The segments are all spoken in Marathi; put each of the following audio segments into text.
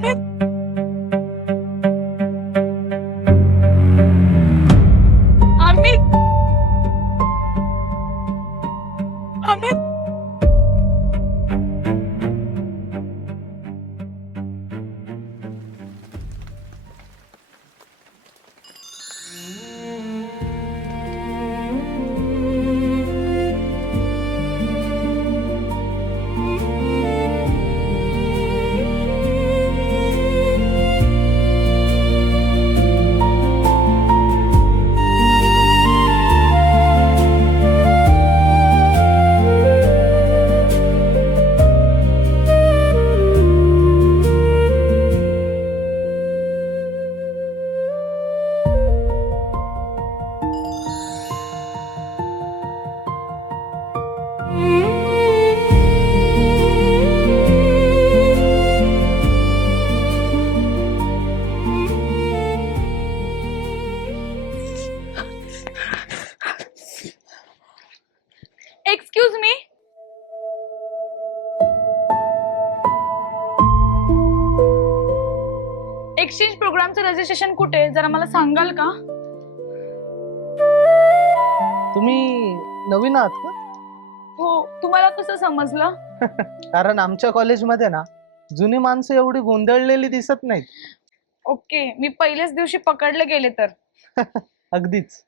Amit Amit Amit excuse me exchange प्रोग्रामचं रजिस्ट्रेशन कुठे आहे? जरा मला सांगाल का? तुम्ही नवीन आहात का? हो, तुम्हाला कसं समजलं? कारण आमच्या कॉलेजमध्ये ना जुनी माणसं एवढी गोंधळलेली दिसत नाहीत. ओके, मी पहिल्याच दिवशी पकडले गेले तर. अगदीच.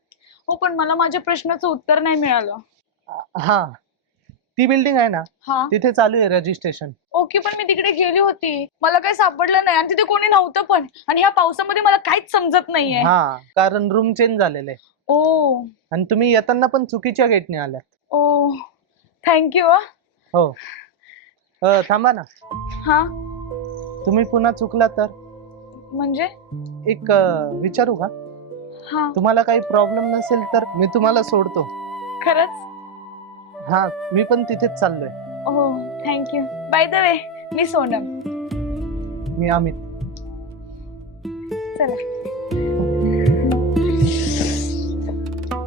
हो, पण मला माझ्या प्रश्नाचं उत्तर नाही मिळालं. हा, ती बिल्डिंग आहे ना, हा, तिथे चालू आहे रजिस्ट्रेशन. ओके, पण मी तिकडे गेली होती, मला काही सापडलं नाही आणि तिथे कोणी नव्हतं पण. आणि ह्या पावसामध्ये मला काहीच समजत नाहीये. हा, कारण रूम चेंज झालेले आहे. ओ आणि तुम्ही येताना पण चुकीच्या गेटने आल्यात. ओ थँक्यू. हो. थांबा ना, हा, तुम्ही पुन्हा चुकला तर म्हणजे? एक विचारू का? हा, तुम्हाला काही प्रॉब्लेम नसेल तर मी तुम्हाला सोडतो. खरंच? हा, मी पण तिथेच चाललोय. ओ थँक्यू. बाय द वे, मी सोनम. मी अमित. चला.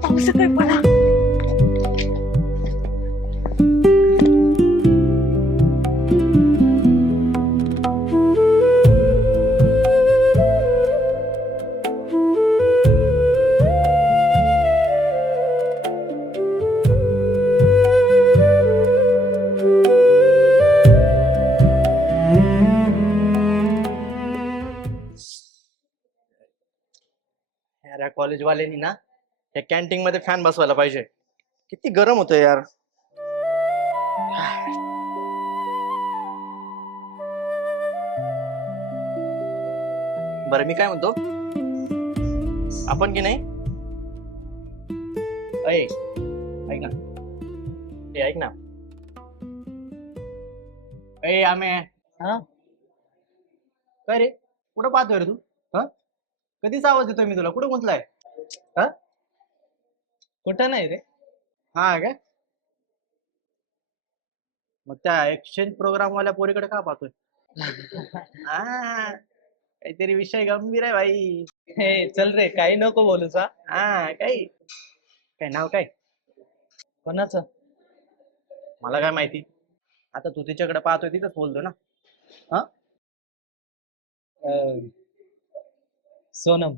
पाऊस येतोय मला. यार कॉलेज वाल्यांनी ना या कॅन्टीन मध्ये फॅन बसवायला पाहिजे. किती गरम होतं यार. बरं मी काय म्हणतो, आपण की नाही ऐक ना, ऐक ना, आम्ही हा, काय रे कुठं पाहतोय रे तू? हा, कधीच आवाज देतोय मी तुला, कुठं गुंतलाय? हा, कुठं नाही रे. हा काय, मग त्या एक्सचेंज प्रोग्राम वाल्या पोरीकडे का पाहतोय? हा, काहीतरी विषय गंभीर आहे भाई. हे चल रे, काही नको बोलूचा. हा काही काय नाव काय? कोणाचं? मला काय माहिती. आता तू तिच्याकडे पाहतोय तिथंच बोलतो ना. हा, सोनम.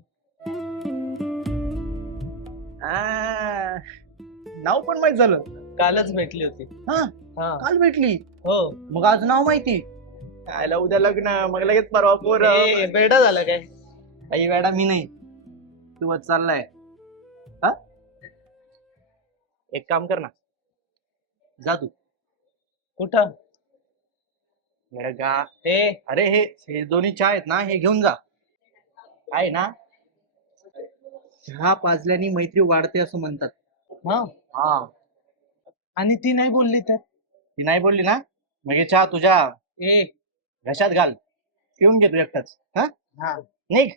नाव पण माहित झालं. कालच भेटली होती. हा, हा. काल भेटली. हो. मग आज नाव माहिती. आयला उद्या लग्न, मग लगेच परवा पोर. बेडा झालं काय? आई वेडा मी नाही, तू आज चाललाय. हा, एक काम कर ना, जा तू. कुठं? अरे हे दोन्ही चहा आहेत ना, हे घेऊन जा. आहे ना, चहा पाजल्याने मैत्री वाढते असं म्हणतात. हा. हा, आणि ती नाही बोलली तर? ती नाही बोलली ना, मग हे चहा तुझ्या ए. घशात घाल, पिऊन घे तू एकटाच. हा, हा. निघ.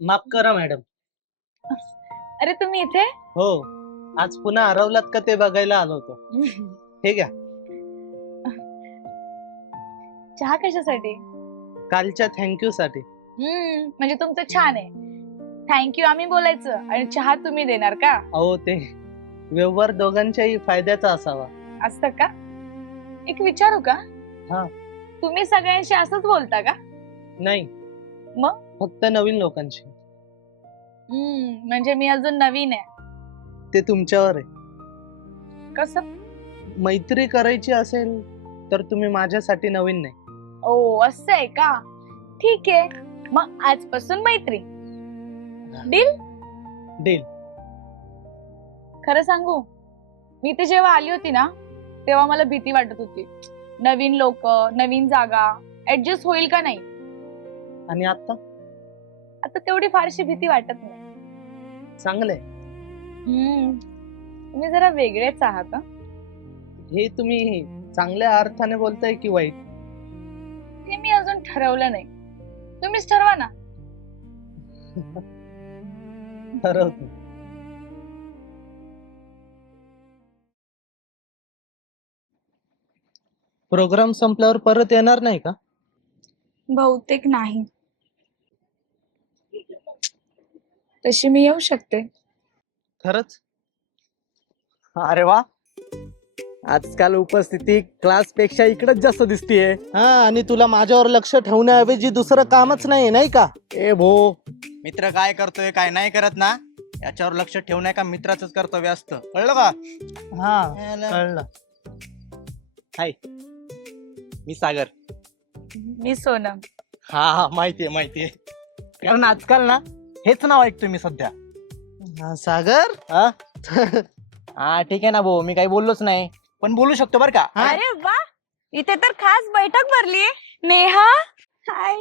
माफ करा मॅडम. अरे तुम्ही इथे? हो, आज पुन्हा हरवलात का ते बघायला आलो होतो. ठीक आहे. चहा कशासाठी? कालच्या थँक्यू साठी. म्हणजे तुमचं छान आहे. थँक्यू आम्ही बोलायचं आणि चहा तुम्ही देणार का? अहो ते व्यवहार दोघांच्याही फायद्याचा असावा. असतं का? एक विचारू का? हा. तुम्ही सगळ्यांशी असंच बोलता का? नाही, मग? फक्त नवीन लोकांशी. म्हणजे मी अजून नवीन आहे. ते तुमच्यावर आहे. कसं? मैत्री करायची असेल तर तुम्ही माझ्यासाठी नवीन नाही. ओ असं आहे का? ठीक आहे, मग आजपासून मैत्री. डील? डील. खरं सांगू, मी इथे जेव्हा आली होती ना तेव्हा मला भीती वाटत होती. नवीन लोक, नवीन जागा, ऍडजस्ट होईल का नाही. आणि आता आता तेवढी फारशी भीती वाटत नाही. चांगलंय. तुम्ही जरा वेगळेच आहात. हे तुम्ही चांगल्या अर्थाने बोलताय की वाईट? ते मी अजून ठरवलं नाही. तुम्हीच ठरवा ना. ठरवतो. प्रोग्राम संपल्यावर परत येणार नाही का? बहुतेक नाही. तशी मी येऊ शकते. खरंच? अरे वा, आजकाल उपस्थिती क्लास पेक्षा इकडेच जास्त दिसतीये. हा, आणि तुला माझ्यावर लक्ष ठेवण्याऐवजी दुसरं कामच नाही का? ए भो, मित्र काय करतोय काय नाही करत ना, याच्यावर लक्ष ठेवणं का मित्राचंच कर्तव्य असतं, कळलं का? हा, कळलं. हाय, मी सागर. मी सोनम. हा माहितीये. कारण आजकाल ना हेच नाव ऐकतोय मी सध्या. हा, सागर. हा हा, ठीक आहे ना भाऊ, मी काही बोललोच नाही, पण बोलू शकतो बर का? अरे वा, इथे तर खास बैठक भरली. नेहा, हाय.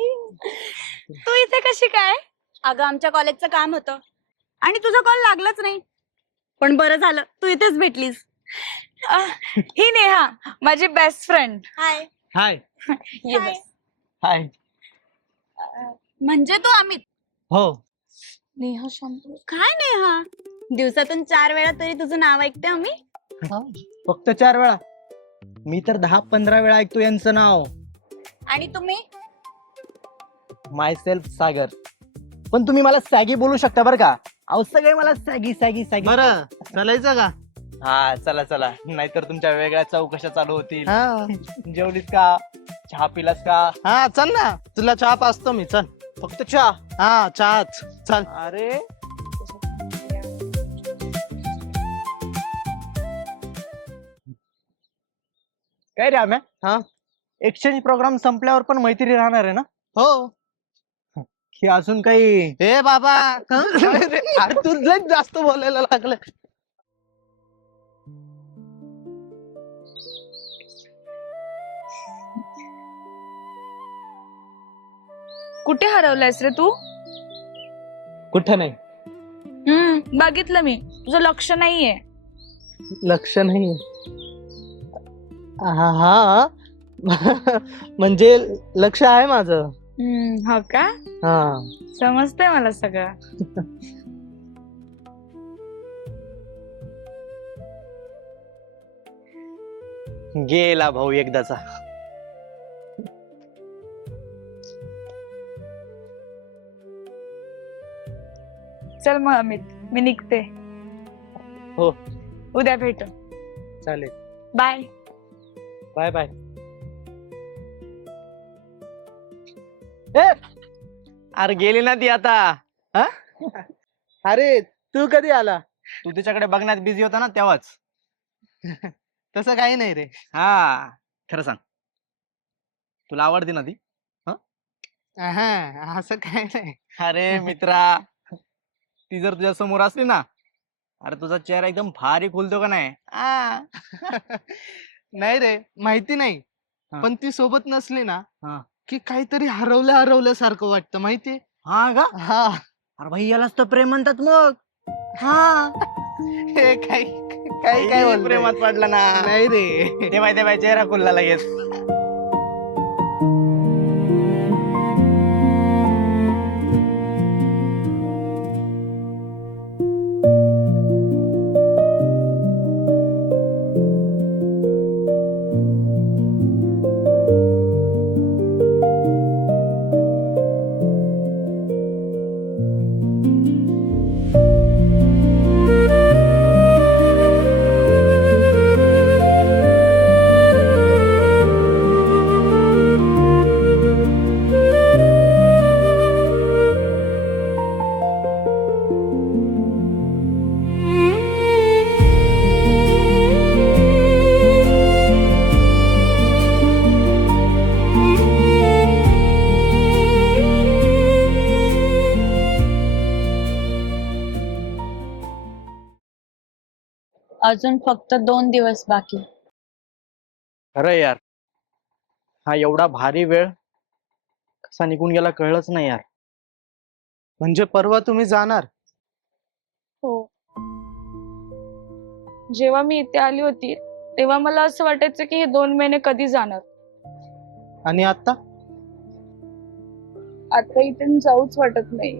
तू इथे कशी काय? अगं आमच्या कॉलेजचं काम होतं आणि तुझा कॉल लागलाच नाही, पण बरं झालं तू इथेच भेटलीस. ही नेहा, माझी बेस्ट फ्रेंड. हाय. हाय. हाय. हाय. म्हणजे तू अमित? हो. नेहा शांत. काय नेहा, दिवसातून 4 वेळा तरी तुझं नाव ऐकते आम्ही. फक्त 4 वेळा? मी तर 10-15 वेळा ऐकतो यांचं नाव. आणि तुम्ही? माय सेल्फ सागर. पण तुम्ही मला सॅगी बोलू शकता बरं का? अहो सगळे मला सॅगी. बरं, चालायचं का? हा, चला, नाहीतर तुमच्या वेगळ्या चौकशा चालू होतील. हा. जेवलीस का? चहा पिलास का? हा, चल ना, तुला चहा पाचतो मी. चल. फक्त चहा? हा, चहाच. चल. अरे काय रे आम्या? हा? एक्सचेंज प्रोग्राम संपल्यावर पण मैत्री राहणार आहे ना? हो. की अजून काही? ए बाबा, अरे तू लय जास्त बोलायला लागलं. कुठे हरवलायस रे तू? कुठं नाही. बघितलं मी, तुझं लक्ष नाहीये. लक्ष नाही. हा म्हणजे लक्ष आहे माझं. हो का? हा. समजतंय मला सगळं. गेला भाऊ एकदाचा. चल मग अमित, मी निघते. हो. उद्या भेटू. चालेल. बाय. Bye bye. अरे गेली ना ती आता. हा? अरे तू कधी आला? तू तिच्याकडे बघण्यात बिझी होता ना तेव्हाच. तसं काही नाही रे. हा, खरं सांग, तुला आवडते ना ती? हा, असं काही नाही. अरे मित्रा, ती जर तुझ्या समोर असली ना, अरे तुझा चेहरा एकदम भारी खुलतो का नाही? नाही रे, माहिती नाही. हा. पण ती सोबत नसली ना हा. की काहीतरी हरवल्यासारखं वाटतं, माहितीये? हा का? हा. अरे भाई, यालाच तर प्रेम म्हणतात मग. हा. हे काही काही काय बोलतोय? प्रेमात पडला ना. नाही रे. ते माहिती चेहरा खुलला लगेच. अजून फक्त 2 दिवस बाकी. खरं यार, हा एवढा भारी वेळ कसा निघून गेला कळलंच नाही यार. म्हणजे परवा तुम्ही जाणार? हो. जेव्हा मी इथे आली होती तेव्हा मला असं वाटायचं की हे 2 महिने कधी जाणार. आणि आता? आता इथून जाऊच वाटत नाही.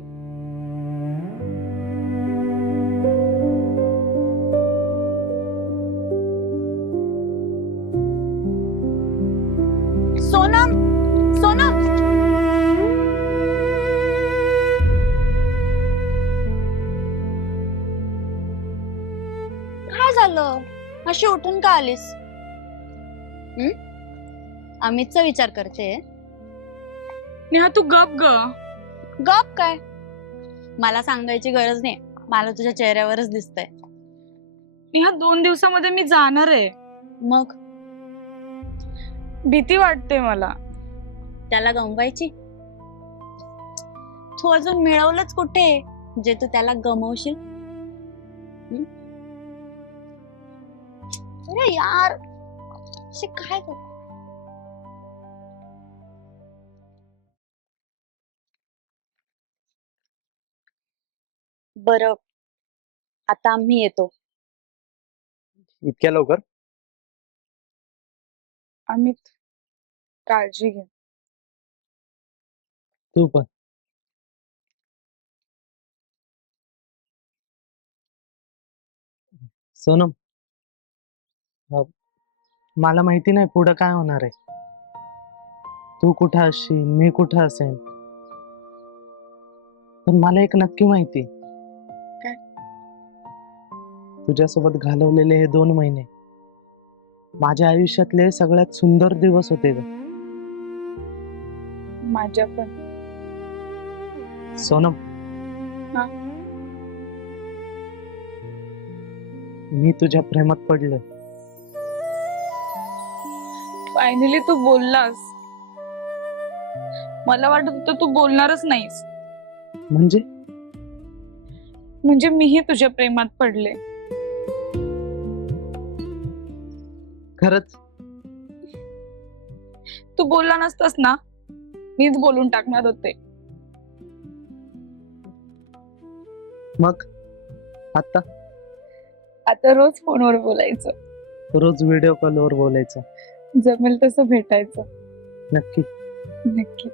सोनम, सोनम. काय झालं? अशी उठून का आलीस? अमितचा विचार करते. नेहा तू गप ग. गप काय? मला सांगायची गरज नाही, मला तुझ्या चेहऱ्यावरच दिसतंय. नेहा 2 दिवसामध्ये मी जाणार आहे. मग भीती वाटते मला. त्याला गमवायची? तू अजून मिळवलंच कुठे जे तू त्याला गमवशील? अरे यार, असे काय कर. बरं, आता आम्ही येतो. इतक्या लवकर? अमित, काळजी घे. तू पण. सोनम, मला माहिती नाही पुढं काय होणार आहे. तू कुठं असशील, मी कुठं असेन, पण मला एक नक्की माहिती. काय? तुझ्यासोबत घालवलेले हे 2 महिने माझ्या आयुष्यातले सगळ्यात सुंदर दिवस होते ग. माझ्या पण. सोनम, हा? मी तुझ्या प्रेमात पडलोय. फायनली तू बोललास. मला वाटत होतं तू बोलणारच नाहीस. म्हणजे मीही तुझ्या प्रेमात पडले. खरंच? तू बोलला नसतास ना, मीच बोलून टाकणार होते. मग आता? आता रोज फोनवर बोलायचं. रोज व्हिडिओ कॉलवर बोलायचं. जमेल तसं भेटायचं. नक्की? नक्की.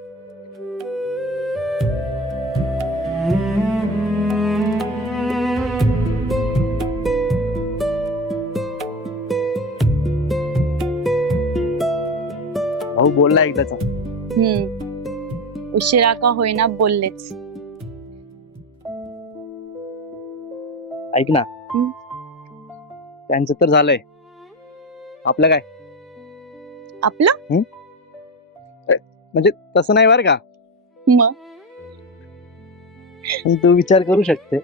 भाऊ बोलला एकदाचा. उशिरा का होईना बोललेच. ऐक ना, त्यांचं तर झालंय, आपलं काय? आपलं? म्हणजे तसं नाही बरं का, मग पण तू विचार करू शकते.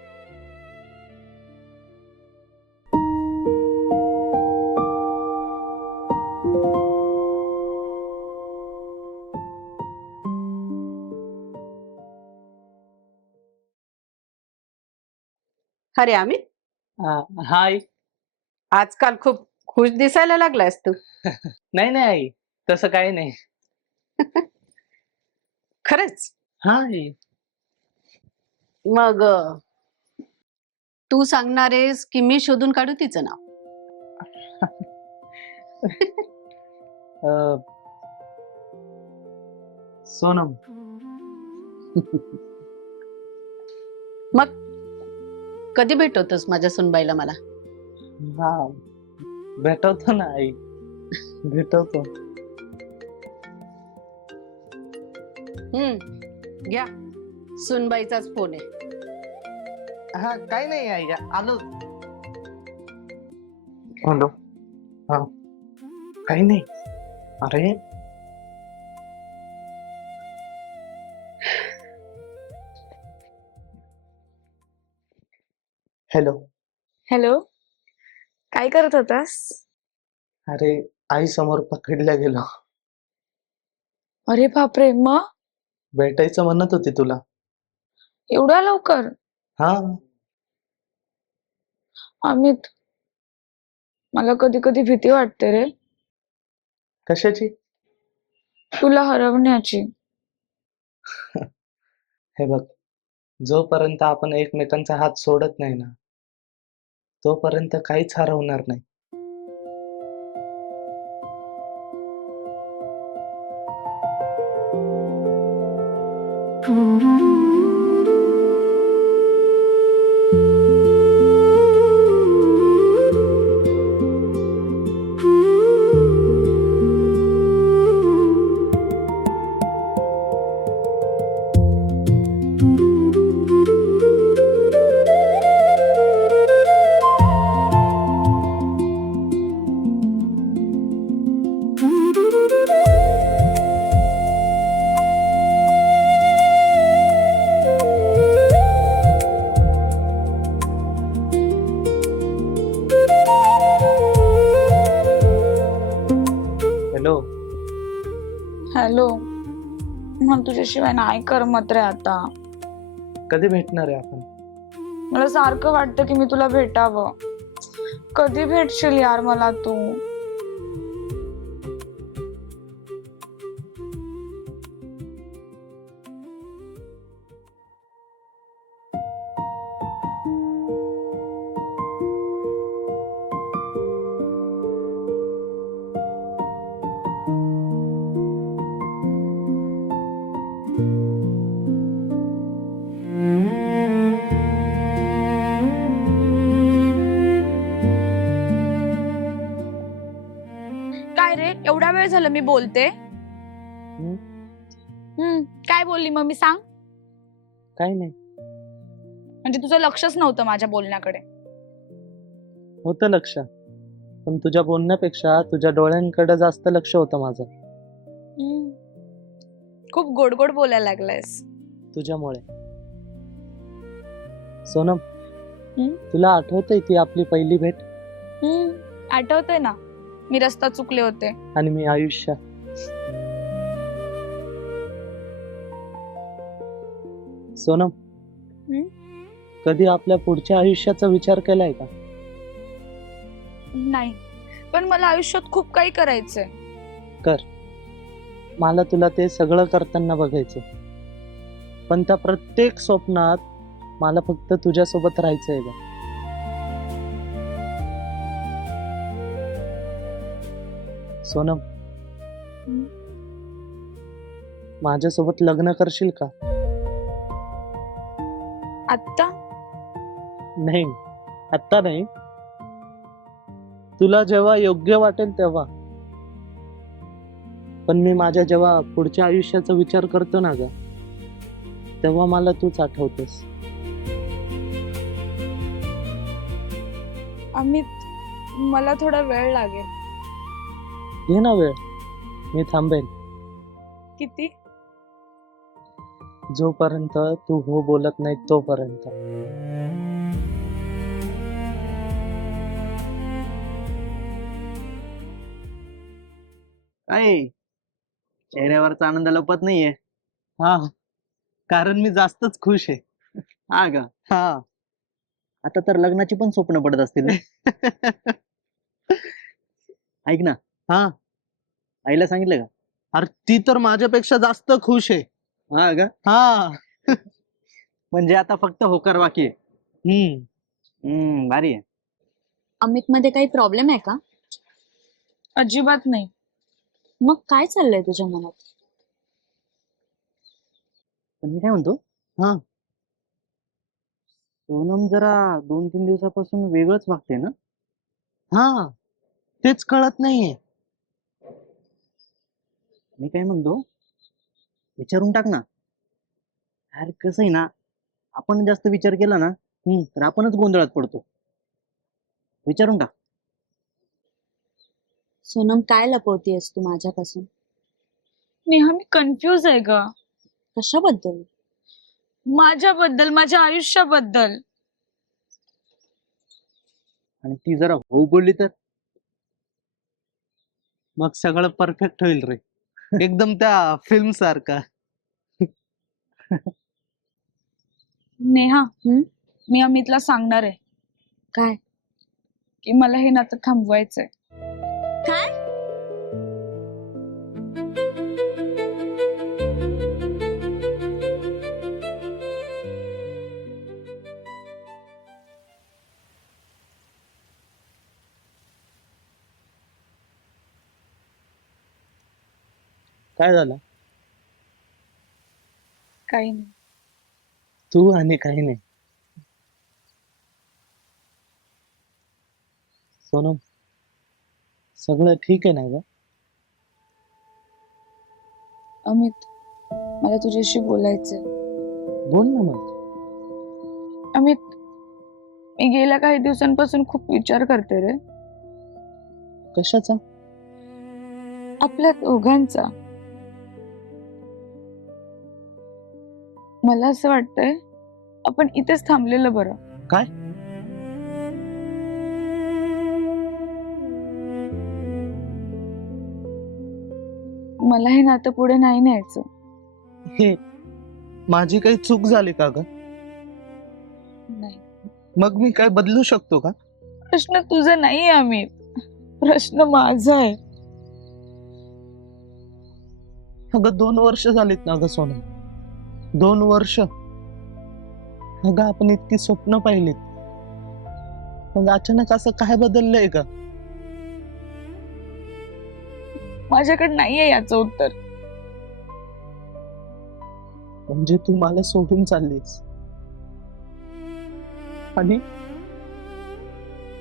अरे अमित, हाय. आजकाल खूप खुश दिसायला लागलायस तू. नाही नाही आई, तसं काही नाही. खरंच? हाय. मग तू सांगणारेस की मी शोधून काढू तिचं नाव? सोनम. मग कधी भेटवतोस माझ्या सुनबाईला मला? हा, भेटवतो ना आई, भेटवतो. घ्या, सुनबाईचाच फोन आहे. हा, काही नाही आई, आलो. हॅलो. हा, काही नाही. अरे हॅलो. हॅलो, काय करत होतास? अरे आई समोर पकडल्या गेलो. अरे बापरे, मग? भेटायचं म्हणत होती तुला. एवढ्या लवकर? हा. अमित, मला कधी कधी भीती वाटते रे, कशाची? तुला हरवण्याची. हे बघ, जोपर्यंत आपण एकमेकांचा हात सोडत नाही ना, तोपर्यंत काहीच हरवणार नाही. हॅलो. हॅलो. मला तुझ्याशिवाय नाही करमत रे आता. कधी भेटणार आहे आपण? मला सारखं वाटतं की मी तुला भेटावं. कधी भेटशील यार मला तू? काय रे, एवढा वेळ झाला मी बोलते. काय बोलली मग मी सांग? काही नाही. म्हणजे तुझं लक्षच नव्हतं माझ्या बोलण्याकडे. होतं लक्ष, पण तुझ्या बोलण्यापेक्षा तुझ्या डोळ्यांकडे जास्त लक्ष होतं माझं. खूप गोड गोड बोलायला लागलायस. तुझ्यामुळे. सोनम, हम्म? तुला आठवतंय ती आपली पहिली भेट? आठवतंय ना, मी रस्ता चुकले होते. आणि मी आयुष्य. सोनम, हम्म? कधी आपल्या पुढच्या आयुष्याचा विचार केलाय का? नाही, पण मला आयुष्यात खूप काही करायचंय. कर. मला तुला ते सगळं करताना बघायचं, पण त्या प्रत्येक स्वप्नात मला फक्त तुझ्यासोबत राहायचंय ग. सोनम, माझ्यासोबत लग्न करशील का? आत्ता? नाही, आत्ता नाही. तुला जेव्हा योग्य वाटेल तेव्हा. पण मी माझ्या जेव्हा पुढच्या आयुष्याचा विचार करतो ना ग, तेव्हा मला तूच आठवतेस. अमित, मला थोडा वेळ लागेल. घे ना वेळ, मी थांबेन. किती? जोपर्यंत तू हो बोलत नाही तोपर्यंत. काय चेहऱ्यावरचा आनंद लपत नाहीये. हा, कारण मी जास्तच खुश आहे. हा का? हा. आता तर लग्नाची पण स्वप्न पडत असतील ना? ऐक ना, हा. आईला सांगितलं का? अरे ती तर माझ्यापेक्षा जास्त खुश आहे. हा का? हा. म्हणजे आता फक्त होकार बाकी आहे. भारी आहे. अमित मध्ये काही प्रॉब्लेम आहे का? अजिबात नाही. मग काय चाललंय तुझ्या मनात? पण मी काय म्हणतो, हा. सोनम जरा 2-3 दिवसापासून वेगळंच वागते ना? हा, तेच कळत नाहीये. मी काय म्हणतो, विचारून टाक ना. अरे कसं आहे ना, आपण जास्त विचार केला ना, तर आपणच गोंधळात पडतो. विचारून टाक. सोनम, काय लपवतीयस तू माझ्यापासून? नेहा, मी कन्फ्यूज आहे ग. कशाबद्दल? माझ्याबद्दल, माझ्या आयुष्याबद्दल. आणि ती जरा हो बोलली तर? मग सगळं परफेक्ट होईल रे, एकदम त्या फिल्म सारखा. नेहा, मी अमितला सांगणार आहे. काय? की मला हे नातं थांबवायचंय. काय? काय झालं? काही नाही. तू आणि काही नाही. सोनम, सगळं ठीक आहे ना ग? अमित, मला तुझ्याशी बोलायचंय. बोल ना मग. अमित, मी गेल्या काही दिवसांपासून खूप विचार करते रे, कशाचा? आपल्या दोघांचा. मला असं वाटतंय आपण इथेच थांबलेलं बरं. काय? मला हे नातं पुढे नाही न्यायचं. हे माझी काही चूक झाली का ग? नाही, मग मी काय बदलू शकतो का? प्रश्न तुझा नाही अमित, प्रश्न माझा आहे. अगं 2 वर्ष झालीत ना ग सोनम, 2 वर्ष. अगं आपण इतकी स्वप्न पाहिलीत, मग अचानक असं काय बदललंय का? माझ्याकडे नाहीये याचं उत्तर. म्हणजे तू मला सोडून चाललीस आणि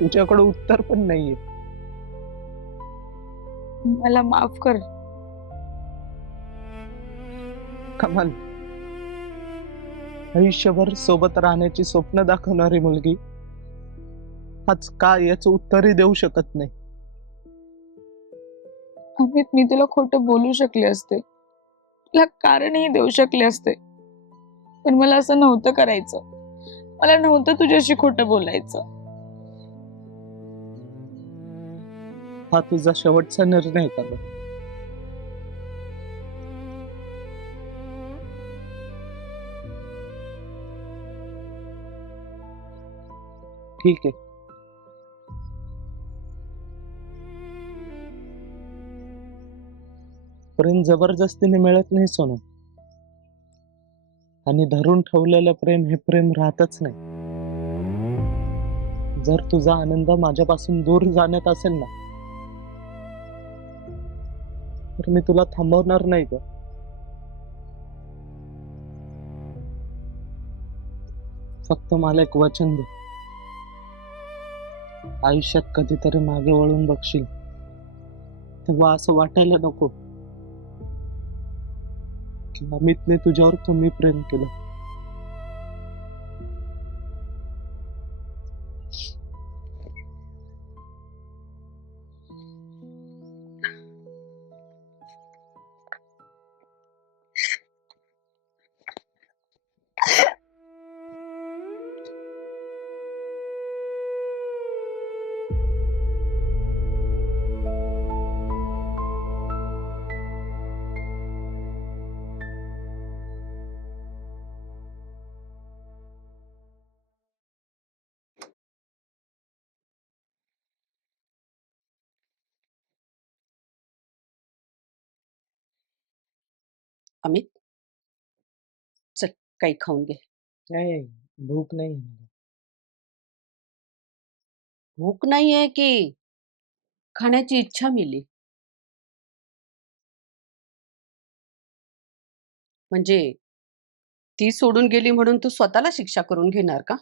तुझ्याकडे उत्तर पण नाहीये. मला माफ कर. कमाल, आयुष्यभर सोबत राहण्याची स्वप्न दाखवणारी मुलगी आज का याचं उत्तरही देऊ शकत नाही. अमित, मी तुला खोटं बोलू शकले असते, तुला कारणही देऊ शकले असते, पण मला असं नव्हतं करायचं. मला नव्हतं तुझ्याशी खोटं बोलायचं. हा तुझा शेवटचा निर्णय का ग? ठीक आहे. प्रेम जबरदस्तीने मिळत नाही सोनू, आणि धरून ठेवलेलं प्रेम हे प्रेम राहतच नाही. जर तुझा आनंद माझ्यापासून दूर जाण्यात असेल ना, तर मी तुला थांबवणार नाही ग. फक्त मला एक वचन दे, आयुष्यात कधीतरी मागे वळून बघशील तेव्हा असं वाटायला नको की अमितने तुझ्यावर कमी प्रेम केलं. अमित, चल काही खाऊन घे. नाही, भूक नाही मला. भूक नाहीये की खाण्याची इच्छा मिली? म्हणजे ती सोडून गेली म्हणून तू स्वतःला शिक्षा करून घेणार का?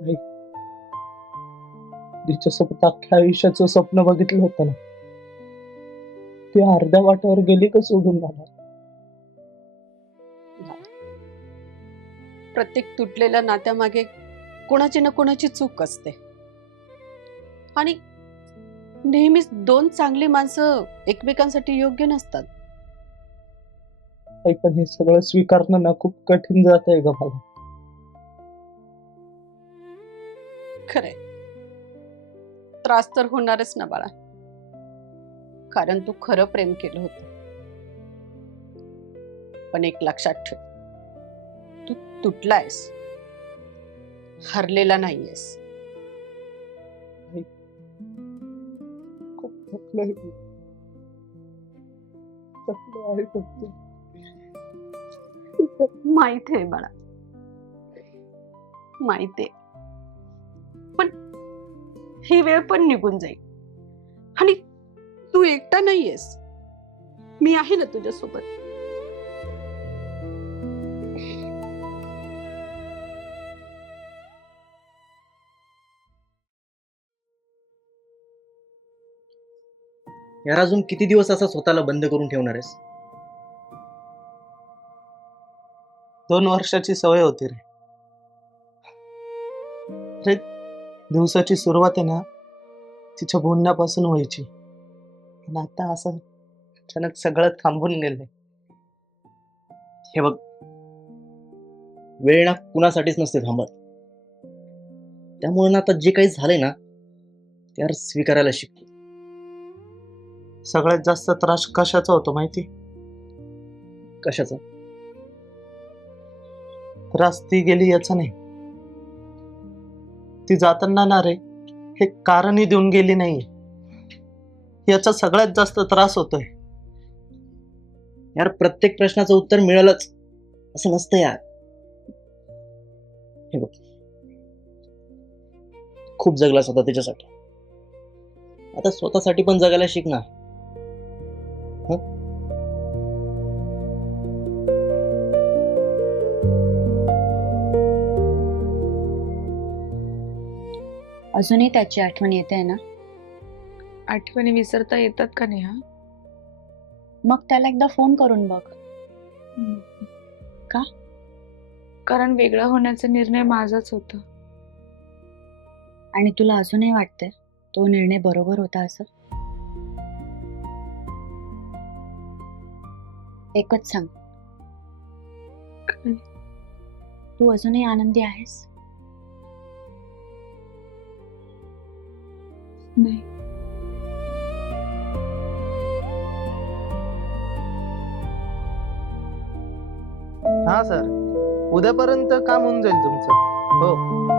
नाही, तिच्यासोबत अख्ख्या आयुष्याचं स्वप्न बघितलं होतं ना, ती अर्ध्या वाटावर गेली का सोडून मला? प्रत्येक तुटलेल्या नात्यामागे कोणाची ना कोणाची चूक असते, आणि नेहमीच 2 चांगली माणसं एकमेकांसाठी योग्य नसतात. आई, पण हे सगळं स्वीकारणं ना खूप कठीण जात आहे ग मला. खरंय, त्रास तर होणारच ना बाळा, कारण तू खरं प्रेम केलं होतं. पण एक लक्षात ठेव, तू तुटलायस हरलेला नाहीयेस. खूप थकलोय मी. थकलो आहे फक्त. माहित आहे बाळा, माहित आहे. पण ही वेळ पण निघून जाईल आणि तू एकटा नाहीयेस. मी आहे ना तुझ्यासोबत. यार अजून किती दिवस असा स्वतःला बंद करून ठेवणार आहेस? 2 वर्षाची सवय होती रे. रे, दिवसाची सुरुवात आहे ना तिच्या बोलण्यापासून व्हायची. पण आता असं अचानक सगळं थांबून गेलंय. हे बघ, वेळ ना कुणासाठीच नसते थांबत. त्यामुळे ना आता जे काही झालंय ना ते यार स्वीकारायला शिकतो. सगळ्यात जास्त त्रास कशाचा होतो माहिती? कशाचा? त्रास ती गेली याचा नाही, ती जाताना ना रे हे कारणही देऊन गेली नाही, याचा सगळ्यात जास्त त्रास होतोय. यार प्रत्येक प्रश्नाचं उत्तर मिळालंच असं नसतं यार. हे बघ, खूप जगलास होता त्याच्यासाठी, आता स्वतःसाठी पण जगायला शिक ना. अजूनही त्याची आठवण येते ना? आठवणी विसरता येतात का नेहा? मग त्याला एकदा फोन करून बघ. का? कारण वेगळा होण्याचा निर्णय माझाच होता. आणि तुला अजूनही वाटतंय तो निर्णय बरोबर होता असं? एकच सांग, काय? तू अजूनही आनंदी आहेस? नाही. हा सर, उद्यापर्यंत काम होऊन जाईल तुमचं. हो.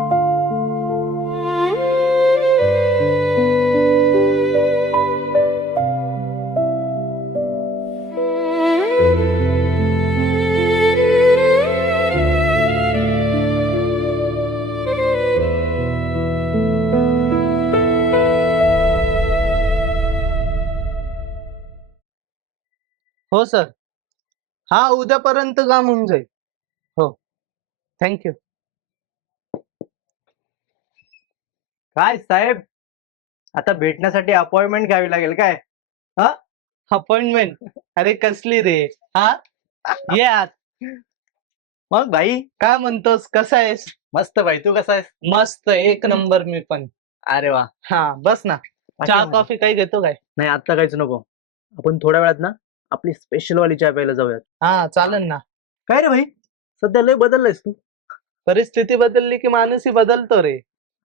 हो सर, हा उद्यापर्यंत काम होऊन जाईल. हो, थँक्यू. काय साहेब, आता भेटण्यासाठी अपॉइंटमेंट घ्यावी लागेल काय? अपॉइंटमेंट? अरे कसली रे? हा, ये आत. मग भाई, काय म्हणतोस, कसा आहेस? मस्त भाई, तू कसा आहेस? मस्त, एक नंबर. मी पण. अरे वा. हा, बस ना. चहा कॉफी काही घेतो काय? नाही, आता काहीच नको. आपण थोड्या वेळात ना आपली स्पेशल वाली चहा प्यायला जाऊयात. हा, चालेल ना. काय रे भाई, सध्या लय बदललायस तू. परिस्थिती बदलली की माणूसही बदलतो रे.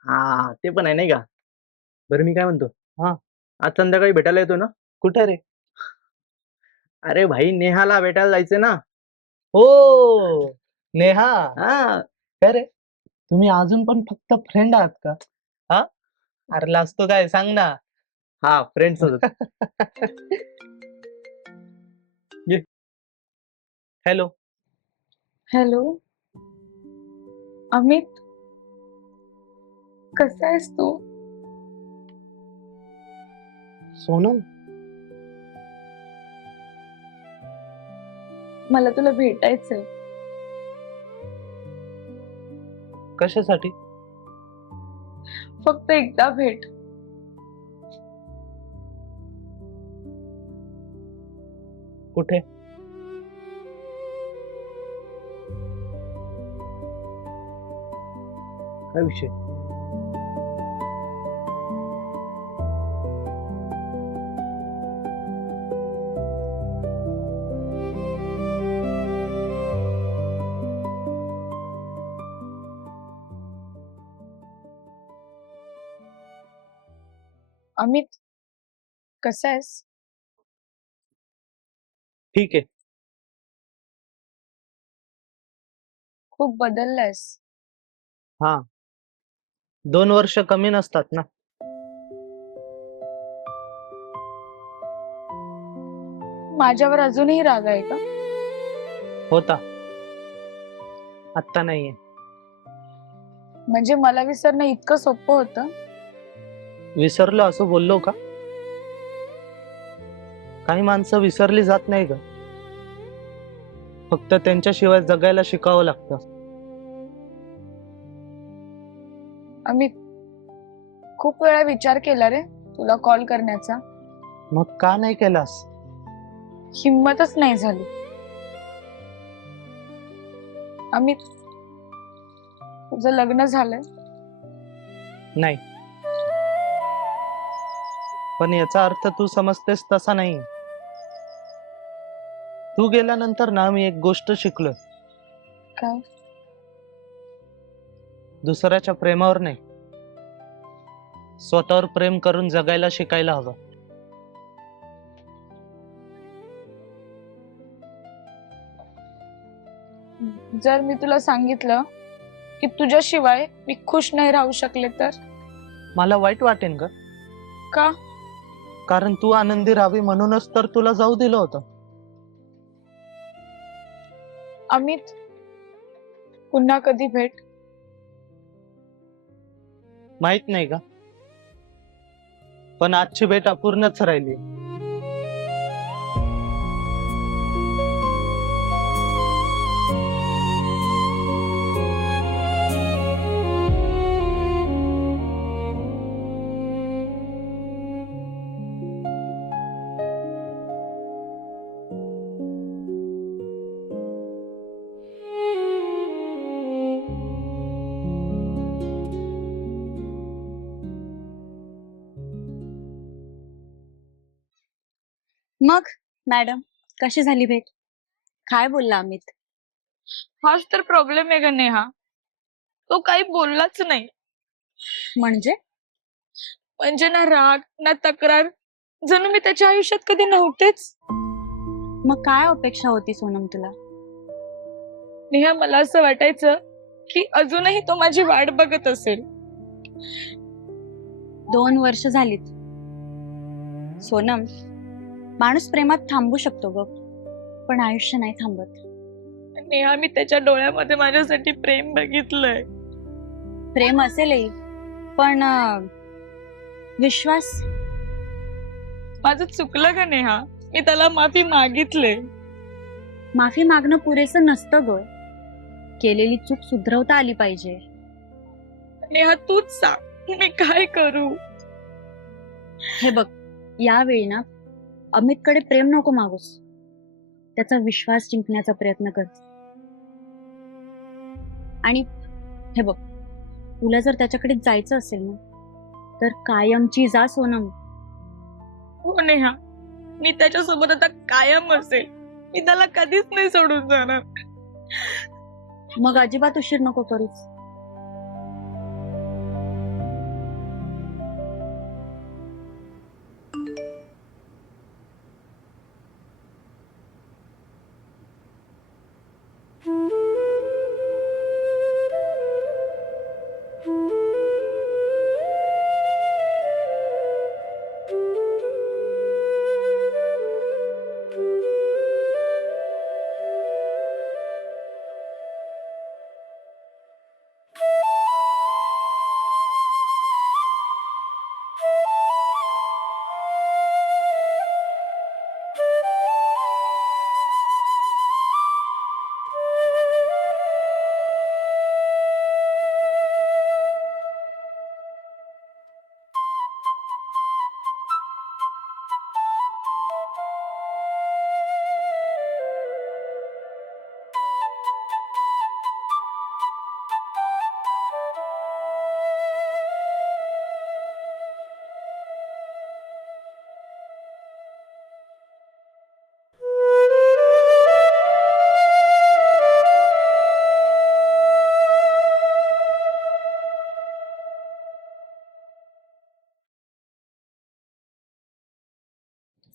हा, ते पण आहे नाही का? बरं मी काय म्हणतो, हा. आज संध्याकाळी भेटायला येतो ना? कुठे रे? अरे भाई, नेहाला भेटायला जायचंय ना. हो, नेहा. हा. काय रे, तुम्ही अजून पण फक्त फ्रेंड आहात का? हा, अरे लाजतो काय, सांग ना. हा, फ्रेंड्स होत. हॅलो. हॅलो अमित, कसा आहेस तू? सोनम, मला तुला भेटायचंय. कशासाठी? फक्त एकदा भेट. कुठे? काय विषय? अमित, कसा आहेस? ठीक आहे. खूप बदललायस. हा, 2 वर्ष कमी नसतात ना. माझ्यावर अजूनही राग आहे का? होता, आत्ता नाहीये. म्हणजे मला विसरणं इतकं सोपं होतं? विसरलो असं बोललो का? काही माणसं विसरली जात नाही ग, फक्त त्यांच्याशिवाय जगायला शिकावं लागतं. आम्ही खूप वेळा विचार केला रे तुला कॉल करण्याचा, मग का नाही केलास? हिम्मतच नाही झाली. आम्ही तुझं लग्न झालंय? नाही, पण याचा अर्थ तू समजतेस तसा नाही. तू गेल्यानंतर ना मी एक गोष्ट शिकलो. काय? दुसऱ्याच्या प्रेमावर नाही, स्वतःवर प्रेम करून जगायला शिकायला हवं. जर मी तुला सांगितलं की तुझ्याशिवाय मी खुश नाही राहू शकले तर? मला वाईट वाटेन ग, का? कारण तू आनंदी राहावी म्हणूनच तर तुला जाऊ दिलं होतं. अमित, पुन्हा कधी भेट? माहित नाही का, पण आजची भेट अपूर्णच राहिली. मग मॅडम, कशी झाली भेट? काय बोलला अमित? हाच तर प्रॉब्लेम आहे का नेहा, तो काही बोललाच नाही. म्हणजे? म्हणजे ना राग ना तक्रार, जणू मी त्याच्या आयुष्यात कधी नव्हतेच. मग काय अपेक्षा होती सोनम तुला? नेहा, मला असं वाटायचं की अजूनही तो माझी वाट बघत असेल. 2 वर्ष झालीत सोनम. माणूस प्रेमात थांबू शकतो ग, पण आयुष्य नाही थांबत. नेहा, मी त्याच्या डोळ्यामध्ये माझ्यासाठी प्रेम बघितलंय. प्रेम असेलही, पण विश्वास? माझं चुकलं का नेहा? मी त्याला माफी मागितले. माफी मागणं पुरेसं नसतं ग, केलेली चूक सुधरवता आली पाहिजे. नेहा, तूच सांग मी काय करू? हे बघ, यावेळी ना अमितकडे प्रेम नको मागूस, त्याचा विश्वास जिंकण्याचा प्रयत्न कर. आणि हे बघ, तुला जर त्याच्याकडे जायचं असेल ना, तर कायमची जा सोनम. हो नेहा, मी त्याच्यासोबत आता कायम असेल. मी त्याला कधीच नाही सोडून जाणार. मग अजिबात उशीर नको करूस.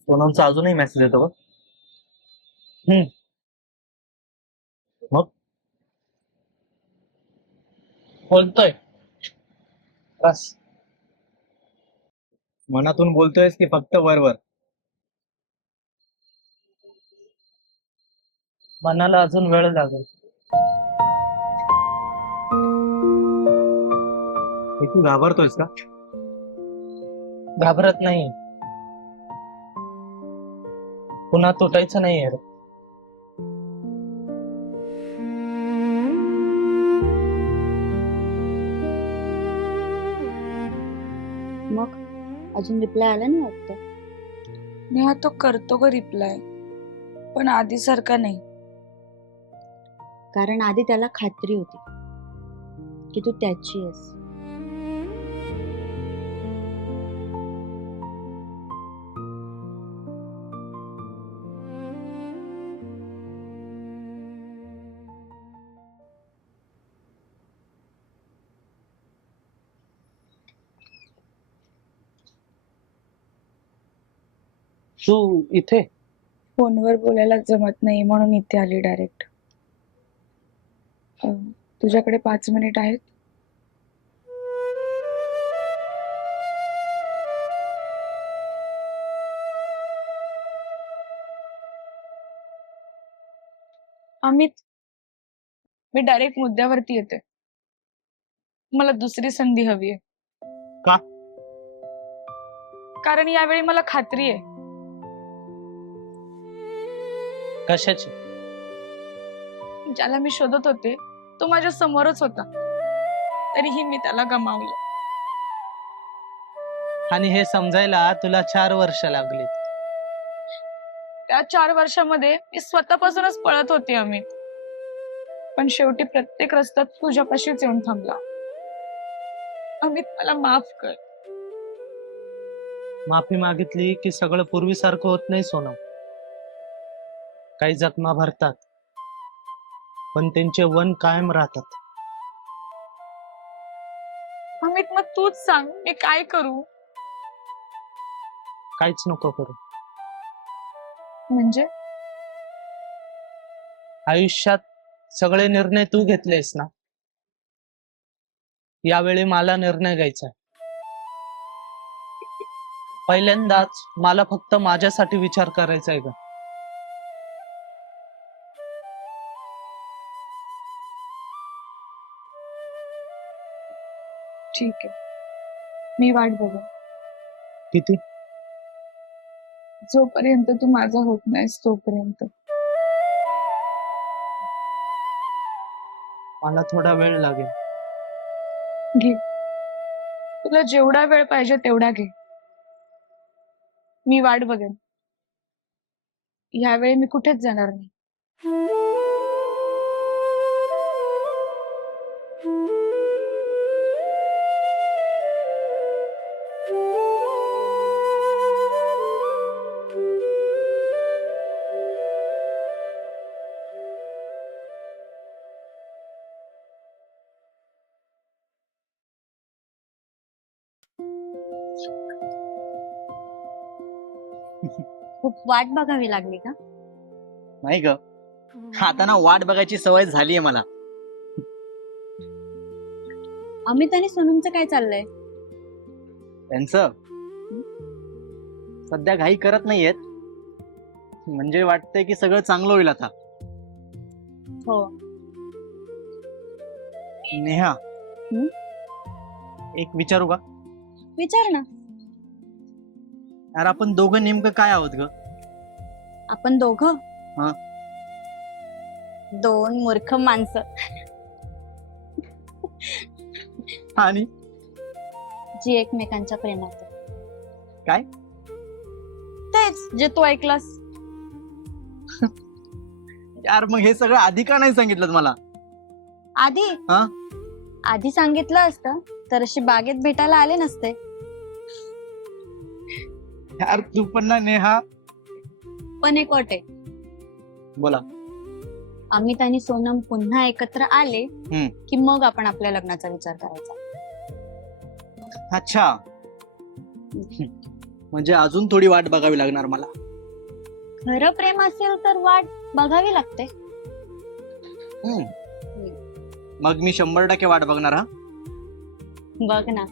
सोनमचा अजूनही मेसेज येतो का? मग बोलतोय बस. मनातून बोलतोयस की फक्त वरवर? मनाला अजून वेळ लागेल. हे तू घाबरतोयस का? घाबरत नाही. पुन्हा तुटायचं नाही रे. मग अजून रिप्लाय आला नाही वाटतं. नेहा तो करतो ग रिप्लाय, पण आधी सारखा नाही. कारण आधी त्याला खात्री होती की तू त्याची आहेस. तू इथे? फोनवर बोलायला जमत नाही म्हणून इथे आली डायरेक्ट. तुझ्याकडे 5 मिनिट आहेत? अमित, मी डायरेक्ट मुद्द्यावरती येते. मला दुसरी संधी हवी आहे. का? कारण यावेळी मला खात्री आहे. कशाची? ज्याला मी शोधत होते तो माझ्या समोरच होता, तरीही मी त्याला गमावलं. आणि हे समजायला तुला 4 वर्ष लागली. त्या 4 वर्षामध्ये मी स्वतःपासूनच पळत होते अमित, पण शेवटी प्रत्येक रस्त्यात तुझ्यापाशीच येऊन थांबला. अमित, मला माफ कर. माफी मागितली की सगळं पूर्वीसारखं होत नाही सोनम. काही जखमा भरतात, पण त्यांचे वन कायम राहतात. अमित, मग तूच सांग, मी काय करू? काहीच नको करू. म्हणजे आयुष्यात सगळे निर्णय तू घेतलेस ना, यावेळी मला निर्णय घ्यायचा आहे. पहिल्यांदाच मला फक्त माझ्यासाठी विचार करायचा आहे का? ठीक आहे, मी वाट बघू. किती? जोपर्यंत तू माझा होत नाहीस तोपर्यंत. मला थोडा वेळ लागेल. घे, तुला जेवढा वेळ पाहिजे तेवढा घे. मी वाट बघेन. यावेळी मी कुठेच जाणार नाही. खूप वाट बघावी लागली का? नाही ग, आता ना वाट बघायची सवय झालीये मला. अमित आणि सोनमचं काय चाललंय? त्यांचं सध्या घाई करत नाहीयेत, म्हणजे वाटतंय की सगळं चांगलं होईल आता. हो. नेहा, हं? एक विचारू का? विचार ना. यार, आपण दोघं नेमकं काय आहोत ग? आपण दोघं हा. 2 मूर्ख माणसं. आणि जी एकमेकांच्या प्रेमात आहेत. काय? तेच जे तू ऐकलास. यार, मग हे सगळं आधी का नाही सांगितलं मला? आधी हा? आधी सांगितलं असतं तर अशी बागेत भेटायला आले नसते. यार, तू पण ना नेहा. पण एक अट आहे. बोला. अमित आणि सोनम पुन्हा एकत्र आले हं. की मग आपण आपल्या लग्नाचा विचार करायचा. अच्छा, म्हणजे अजून थोडी वाट बघावी लागणार मला. खरं प्रेम असेल तर वाट बघावी लागते. मग मी 100% वाट बघणार. हा, बघ ना,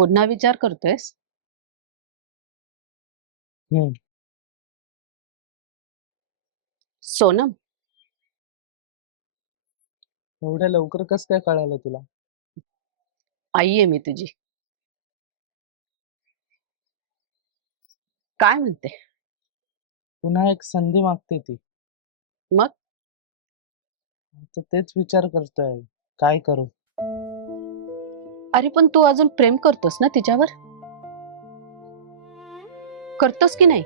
पुन्हा विचार करतोयस? हम्म. सोनम, एवढ्या लवकर कस काय कळालं तुला? आई आहे मी तुझी. काय म्हणते? पुन्हा एक संधी मागते ती. मग? तर तेच विचार करतोय, काय करू. अरे पण तू अजून प्रेम करतोस ना तिच्यावर? करतोस की नाही?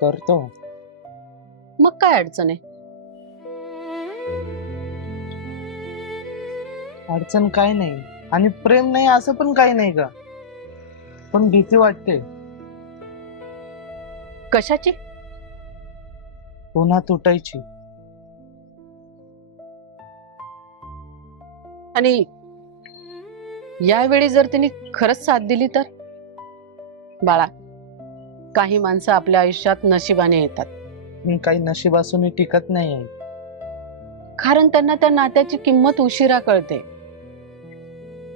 करतो. मग काय अडचण आहे? अडचण काय नाही आणि प्रेम नाही असं पण काही नाही का, पण भीती वाटते कशाची? पुन्हा तुटायची. आणि यावेळी जर तिने खरंच साथ दिली तर? बाळा, काही माणसं आपल्या आयुष्यात नशिबाने येतात, पण काही नशीब असूनही टिकत नाही आहे. कारण त्यांना त्या नात्याची किंमत उशिरा कळते.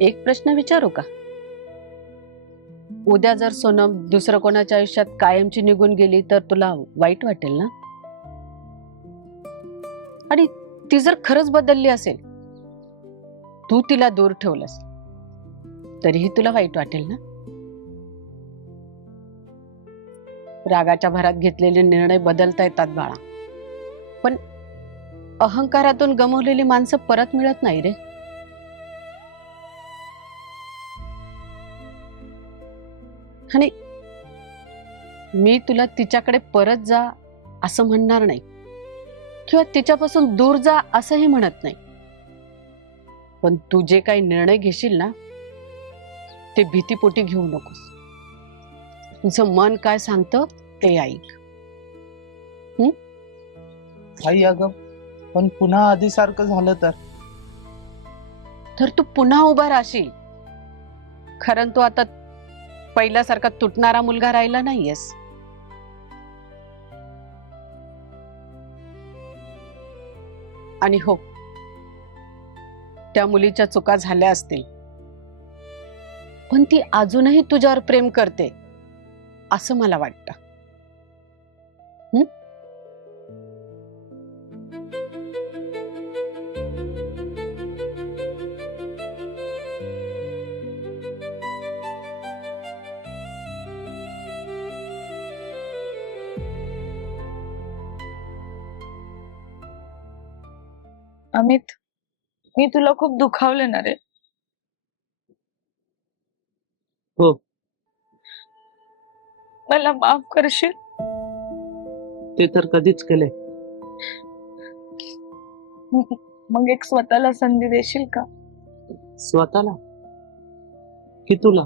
एक प्रश्न विचारू का? उद्या जर सोनम दुसरं कोणाच्या आयुष्यात कायमची निघून गेली तर तुला वाईट वाटेल ना? आणि ती जर खरंच बदलली असेल, तू तिला दूर ठेवलंस, तरीही तुला वाईट वाटेल ना? रागाच्या भरात घेतलेले निर्णय बदलता येतात बाळा, पण अहंकारातून गमावलेली माणसं परत मिळत नाही रे. आणि मी तुला तिच्याकडे परत जा असं म्हणणार नाही, किंवा तिच्यापासून दूर जा असंही म्हणत नाही, पण तू जे काही निर्णय घेशील ना ते भीतीपोटी घेऊ नकोस. तुझं मन काय सांगतं ते ऐक. आई अगं, पण पुन्हा आधी सारखं झालं तर तू पुन्हा उभा राहशील, कारण तू आता पहिल्यासारखा तुटणारा मुलगा राहिला नाहीयेस. आणि हो, त्या मुलीच्या चुका झाल्या असतील, पण ती अजूनही तुझ्यावर प्रेम करते असं मला वाटतं. अमित, मी तुला खूप दुखावले ना रे. हो. मला माफ करशील? ते तर कधीच केले. मग एक स्वतःला संधी देशील का? स्वतःला की तुला?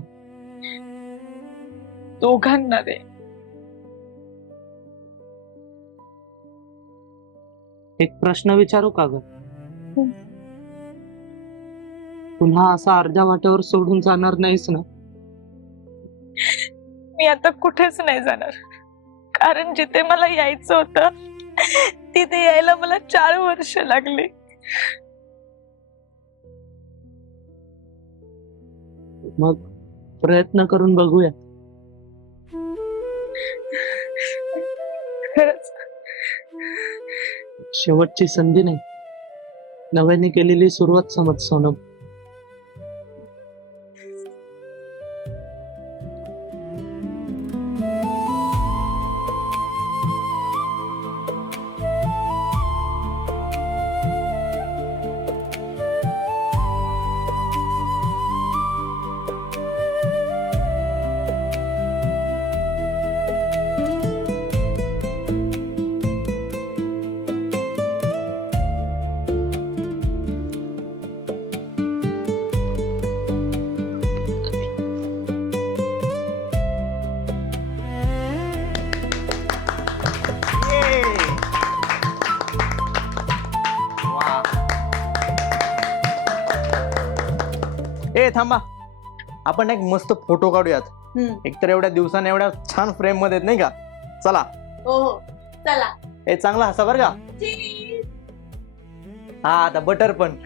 दोघांना रे. एक प्रश्न विचारू का ग? पुन्हा असा अर्ध्या वाटेवर सोडून जाणार नाहीस ना? मी आता कुठेच नाही जाणार, कारण जिथे मला यायचं होतं तिथे यायला मला 4 वर्ष लागली. मग प्रयत्न करून बघूया. खरंच शेवटची संधी नाही, नव्याने केलेली सुरुवात समज सोनम. ए थांबा, आपण एक मस्त फोटो काढूयात. एकतर एवढ्या दिवसाने एवढ्या छान फ्रेम मध्ये नाही का? चला. हो चला. ए चांगला हसा बर का. हा आता बटर पण.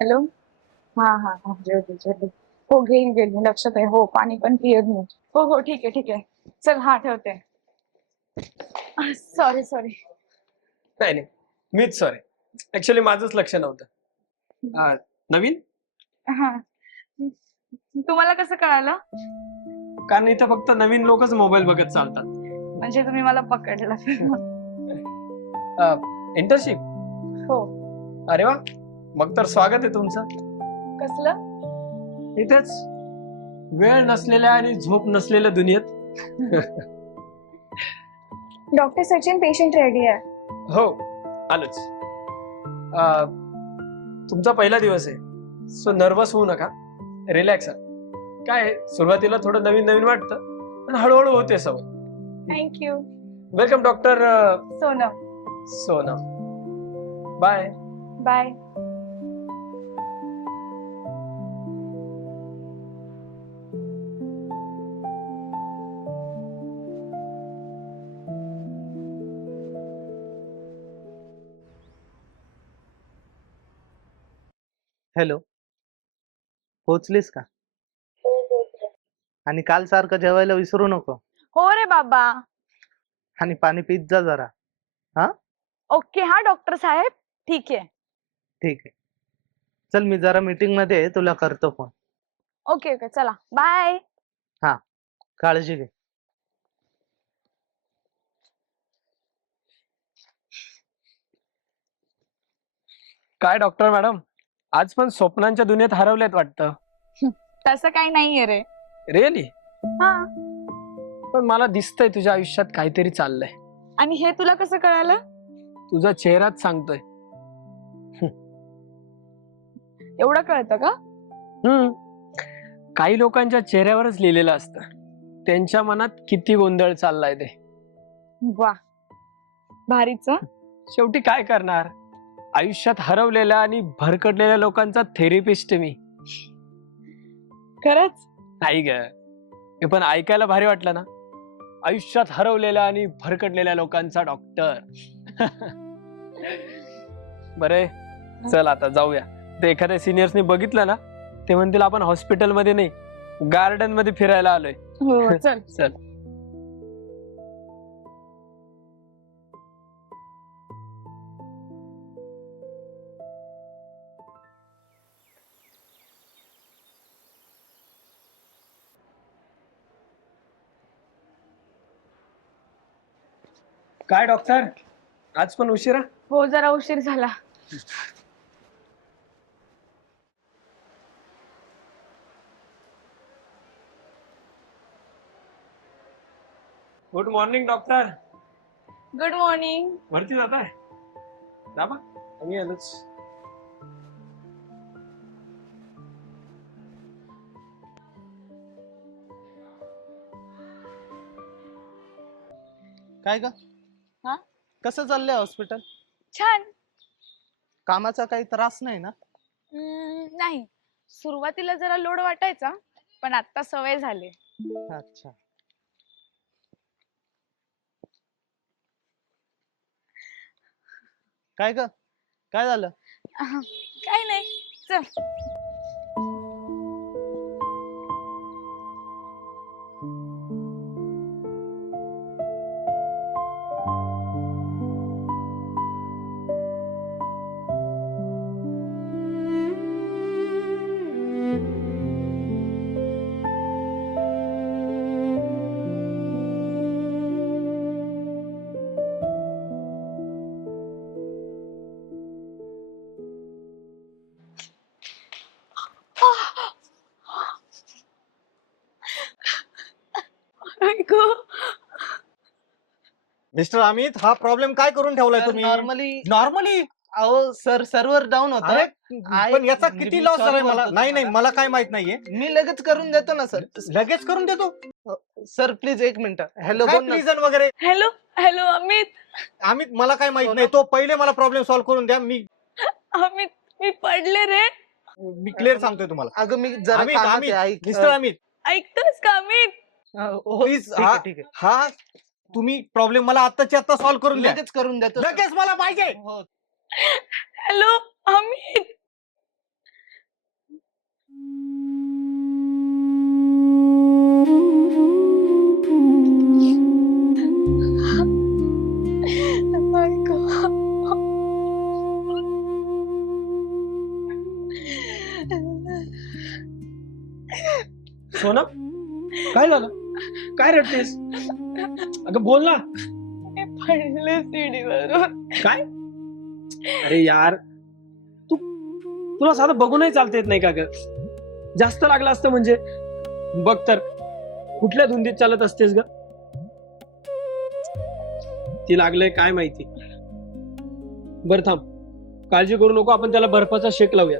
हॅलो. हा हा हा, जेवली. हो घेईल मी, लक्षात आहे. हो, पाणी पण पियत नाही. हो हो, ठीक आहे. चल, हा ठेवते. सॉरी. नाही नाही, मीच सॉरी. ऍक्च्युली माझंच लक्ष नव्हतं. नवीन हा, तुम्हाला कसं कळालं? कारण इथं फक्त नवीन लोकच मोबाईल बघत चालतात. म्हणजे तुम्ही मला पकडलं. इंटर्नशिप. हो. अरे वा, मग तर स्वागत आहे तुमचं. कसलं? इथेच वेळ नसलेल्या आणि झोप नसलेल्या दुनियेत. डॉक्टर सचिन, पेशंट रेडी आहे. हो, आलोच. तुमचा पहिला दिवस आहे, सो नर्वस होऊ नका. रिलॅक्स. काय आहे, सुरुवातीला थोडं नवीन वाटतं, पण हळूहळू होते सवय. Thank you. Welcome doctor Sonam. Sonam. Bye. Bye. Hello. पोहोचलीस का? आणि काल सारखं जेवायला विसरू नको. हो रे बाबा. आणि पाणी पित जा जरा. ओके हा डॉक्टर साहेब, ठीक आहे. ठीक आहे. चल, मी जरा मीटिंग मध्ये आहे, तुला करतो फोन. ओके, चला बाय. काळजी घे. काय डॉक्टर मॅडम, आज पण स्वप्नांच्या दुनियेत हरवलेत वाटतं. तसं काही नाहीये रे. रिअली? हा. पण मला दिसतंय तुझ्या आयुष्यात काहीतरी चाललंय. आणि हे तुला कसं कळालं? तुझा चेहराच सांगतोय. एवढं कळतं का? काही लोकांच्या चेहऱ्यावरच लिहिलेलं असतं त्यांच्या मनात किती गोंधळ चाललाय ते. वा, भारीच. शेवटी काय करणार, आयुष्यात हरवलेल्या आणि भरकटलेल्या लोकांचा थेरपिस्ट मी. खरंच? नाही ग, हे पण ऐकायला भारी वाटलं ना, आयुष्यात हरवलेल्या आणि भरकटलेल्या लोकांचा डॉक्टर. बरे, चल आता जाऊया. ते एखाद्या सिनियर्सने बघितलं ना, ते म्हणतील आपण हॉस्पिटलमध्ये नाही, गार्डन मध्ये फिरायला आलोय. हो, चल. चल. काय डॉक्टर, आज पण उशिरा? हो, जरा उशीर झाला. Good morning doctor. Good morning. वरती जात आहे? दाबा, आम्ही आलोच. काय ग? हा? कसं चाललंय हॉस्पिटल? छान. कामाचा काही त्रास नाही ना? नाही, सुरुवातीला जरा लोड वाटायचा, पण आता सवय झाली. अच्छा. काय ग? काय झालं? काय नाही, चल. मिस्टर अमित, हा प्रॉब्लेम काय करून ठेवलाय तुम्ही? नॉर्मली अहो सर, सर्व्हर डाऊन होता. अरे आहे, पण याचा म्हणजे किती मी लॉस sorry झालाय मला? बोलतो नाही तुम्हाला. मला काय माहित नाहीये. मी लगेच करून देतो ना सर. लगेच करून देतो. सर प्लीज एक मिनिट. हॅलो, काय बोल ना. प्लीजन वगैरे? Hello hello, Amit. अमित, मला काय माहित सोनम. नाही. तो पहिले मला प्रॉब्लेम सॉल्व्ह करून द्या. अमित, मी पडले रे. मी क्लिअर सांगतोय तुम्हाला. अगं मी जरा अमित, कामात अमित, आहे, ऐक. मिस्टर अमित, ऐकतोस का अमित? हो, प्लीज ठीक आहे, ठीक आहे. हा तुम्ही प्रॉब्लेम मला आत्ताच्या आत्ता सॉल्व्ह करून द्या. लगेच करून देतो सर. लगेच मला पाहिजे. हो. हॅलो अमित. सोनम, काय झालं? काय रडतेस? अगं बोल ना. मी पडले सीडीवरून. काय? अरे यार, तुला साधं बघूनही चालता येत नाही का ग? जास्त लागलं असतं म्हणजे. बघ तर, कुठल्या धुंदीत चालत असतेस ग? ती लागलंय काय माहिती. बर थांब, काळजी करू नको, आपण त्याला बर्फाचा शेक लावूया.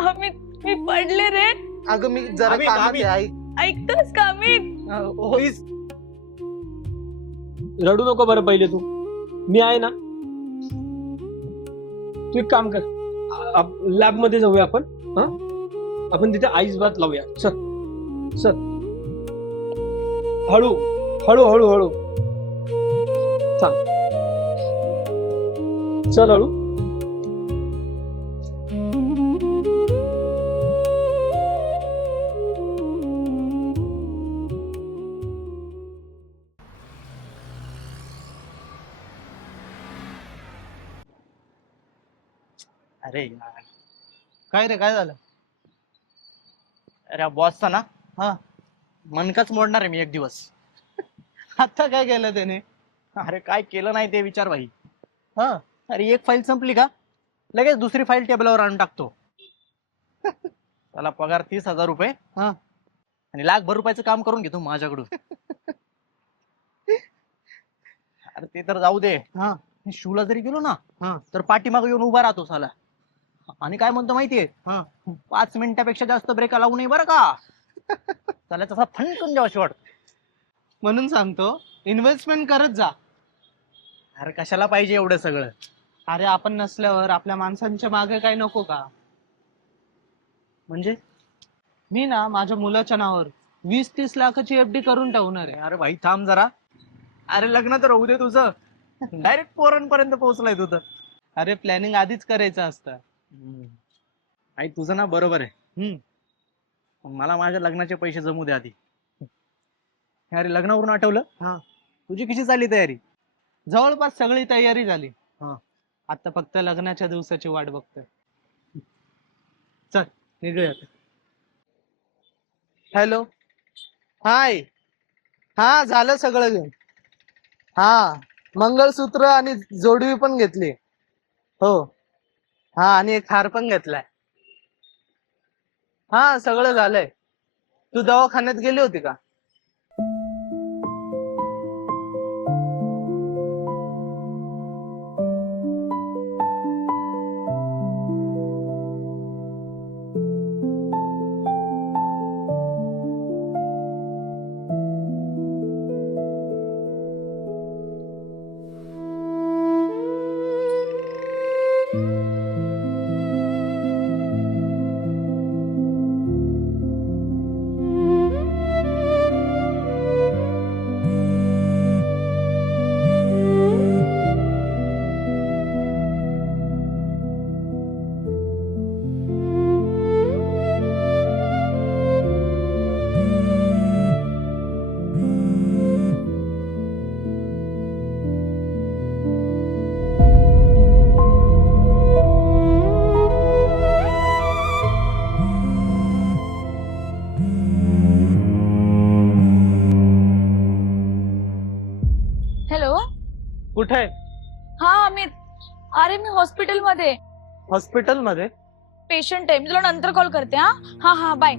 अमित, मी पडले रे. अगं मी जरा आम्ही- कानात आम्ही- आहे, ऐक. ऐकतोस का अमित? होईस. रडू नको बरं पहिले तू. मी आहे ना. तू एक काम कर, लॅब मध्ये जाऊया आपण. हा, आपण तिथे आईस बात लावूया. चल चल, हळू हळू हळू हळू. चाल, चल हळू. अरे यार, काय रे, काय झालं? अरे बॉसचा ना मनकाच मोडणार आहे मी एक दिवस. आता काय केलं त्याने? अरे काय केलं नाही ते विचार भाई. हा, अरे एक फाईल संपली का लगेच दुसरी फाईल टेबलावर आणून टाकतो. त्याला पगार 30,000 रुपये आणि ₹1,00,000 काम करून घेतो माझ्याकडून. अरे ते तर जाऊ दे. मी शूला जरी गेलो ना तर पाठीमागे येऊन उभा राहतो साला. आणि काय म्हणतो माहितीये, 5 मिनिटापेक्षा जास्त ब्रेक लावू नये बरं का. त्याला तसा फणकून द्यावा वाटत. म्हणून सांगतो, इन्व्हेस्टमेंट करत जा. अरे कशाला पाहिजे एवढं सगळं? अरे आपण नसल्यावर आपल्या माणसांच्या मागे काय नको का? म्हणजे मी ना माझ्या मुलाच्या नावावर 20-30 लाखाची एफडी करून ठेवणार आहे. अरे भाई थांब जरा. अरे लग्न तर होऊ दे तुझं. डायरेक्ट पोरांपर्यंत पोहोचलाय तू तर. अरे प्लॅनिंग आधीच करायचं असतं. आई तुझं ना बरोबर आहे. पण मला माझ्या लग्नाचे पैसे जमू दे आधी. अरे लग्नावरून आठवलं, तुझी कशी चालली तयारी? जवळपास सगळी तयारी झाली. हा. आता फक्त लग्नाच्या दिवसाची वाट बघतोय. चल निघूयात. हॅलो, हाय. हा, झालं सगळं घेऊन. हा, मंगळसूत्र आणि जोडवी पण घेतली. हो. हा, आणि एक हार पण घेतलाय. हा, सगळं झालंय. तू दवाखान्यात गेली होती का? हॅलो. कुठे? हा अमित, अरे मी हॉस्पिटलमध्ये. हॉस्पिटल मध्ये? पेशंट आहे, मी तुला नंतर कॉल करते. हा हा हा, बाय.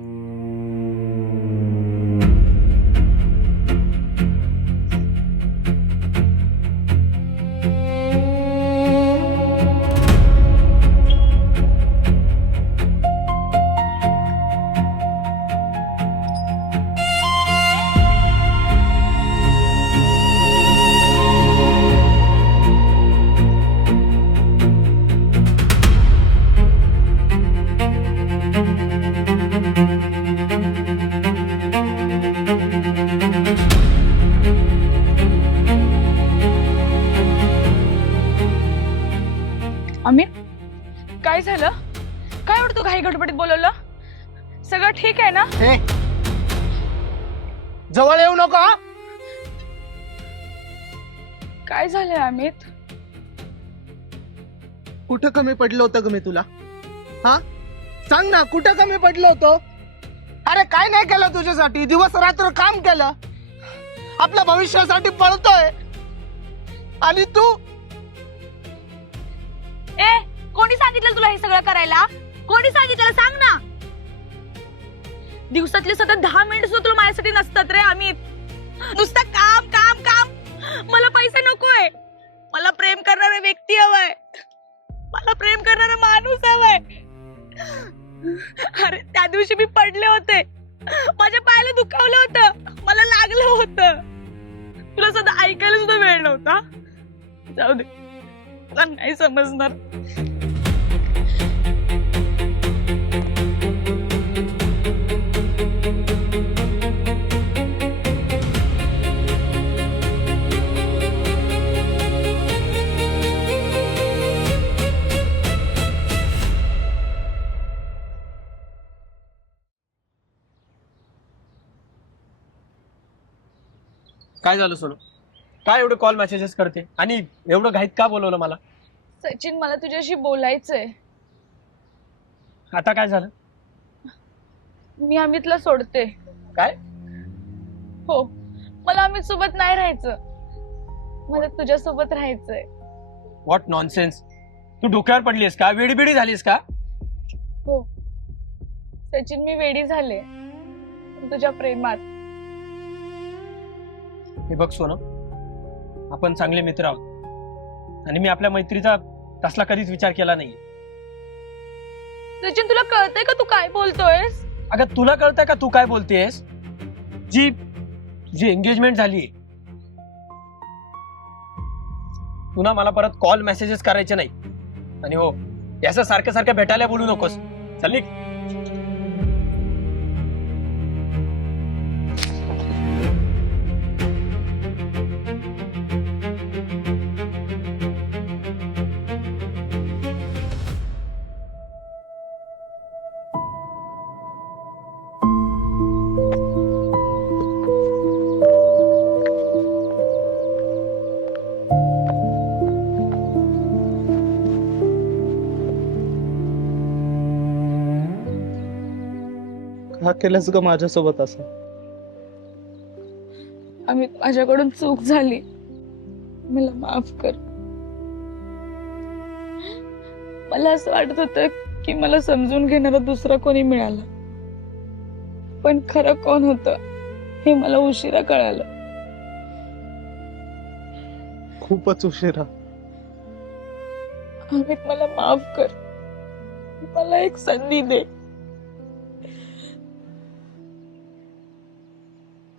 ठीक आहे ना? हे जवळ येऊ नको हा. काय झालंय अमित? कुठं कमी पडलं होतं ग मी तुला? हा सांग ना, कुठं कमी पडलं होतं? अरे काय नाही केलं तुझ्यासाठी, दिवस रात्र काम केलं, आपल्या भविष्यासाठी पळतोय, आणि तू ए कोणी सांगितलं तुला हे सगळं करायला? कोणी सांगितलं सांग ना. दिवसातले सतत 10 मिनिट सुद्धा तुला माझ्यासाठी नसतात रे अमित. नुसतं काम काम काम. मला पैसे नकोय, मला प्रेम करणारा व्यक्ती हवाय, मला प्रेम करणारा माणूस हवाय. अरे त्या दिवशी मी पडले होते, माझ्या पायाला दुखावलं होतं, मला लागलं होतं, तुला सध्या ऐकायला सुद्धा वेळ नव्हता. जाऊ दे, तुला नाही समजणार. काय झालं सोनू? काय एवढे कॉल मेसेजेस करते आणि एवढं घाईत का बोलवलं मला? सचिन, मला तुझ्याशी बोलायचंय. आता काय झालं? मी अमितला सोडते. काय? हो, मला अमित सोबत नाही राहायचं, मला तुझ्या सोबत राहायचंय. What nonsense! तू डोक्यावर पडलीस का? वेडीबिडी झालीस का? हो सचिन, मी वेडी झाले तुझ्या प्रेमात. हे बघ सोनू, आपण चांगले मित्र आहोत आणि मी आपल्या मैत्रीचा तसला कधीच विचार केला नाही. सचिन, तुला कळतंय का तू काय बोलतोयस? अगं तुला कळतंय का तू काय बोलतेस? तुझी एंगेजमेंट झाली, पुन्हा मला परत कॉल मेसेजेस करायचे नाही. आणि हो, याचं सारखं सारखं भेटायला बोलू नकोस. चल निघ. का केलंस ग माझ्यासोबत असं? अमित, माझ्याकडून चूक झाली, मला माफ कर. मला असं वाटत होतं की मला समजून घेणारा दुसरा कोणी मिळाला, पण खरं कोण होतं हे मला उशिरा कळालं. खूपच उशिरा. अमित, मला माफ कर, मला एक संधी दे.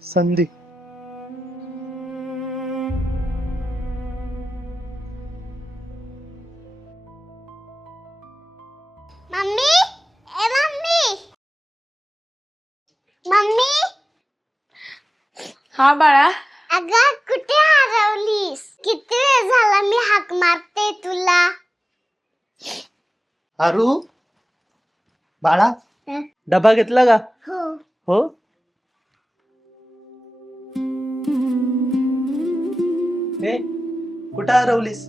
संधी? मम्मी, ए मम्मी, मम्मी. हा बाळा. अगं कुठे हरवलीस? किती वेळ झाला मी हाक मारते तुला. आरू, बाळा, हं? डबा घेतला का? हो. हो. ए, कुठं हरवलीस?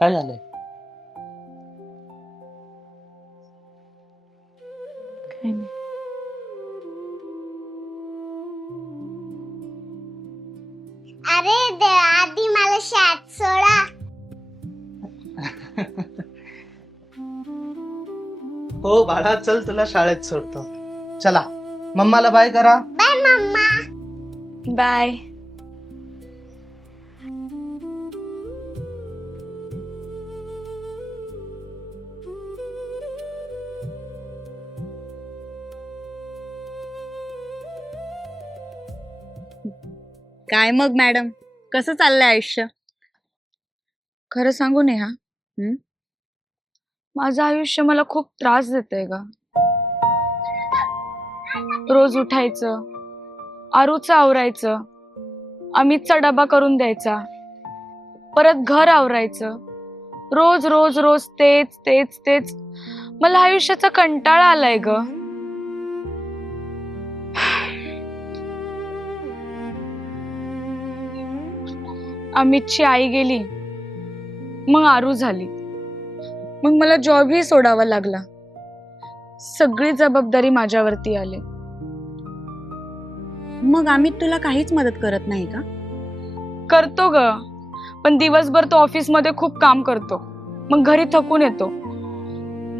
काय झालंय? काही नाही. अरे देवा, आधी मला शाळेत सोडा. हो बाळा, चल तुला शाळेत सोडतो. चला, मम्माला बाय करा. Bye mamma. बाय. काय मग मॅडम, कसं चाललंय आयुष्य? खरं सांगू नेहा, माझं आयुष्य मला खूप त्रास देतंय ग. रोज उठायचं, आरूचं आवरायचं, अमितचा डबा करून द्यायचा, परत घर आवरायचं, रोज रोज रोज तेच तेच तेच. मला आयुष्याचा कंटाळा आलाय ग. अमितची आई गेली, मग आरू झाली, मग मला जॉबही सोडावा लागला. सगळी जबाबदारी माझ्यावरती आली. मग आम्ही तुला काहीच मदत करत नाही का? करतो ग, पण दिवसभर तो ऑफिस मध्ये खूप काम करतो, मग घरी थकून येतो.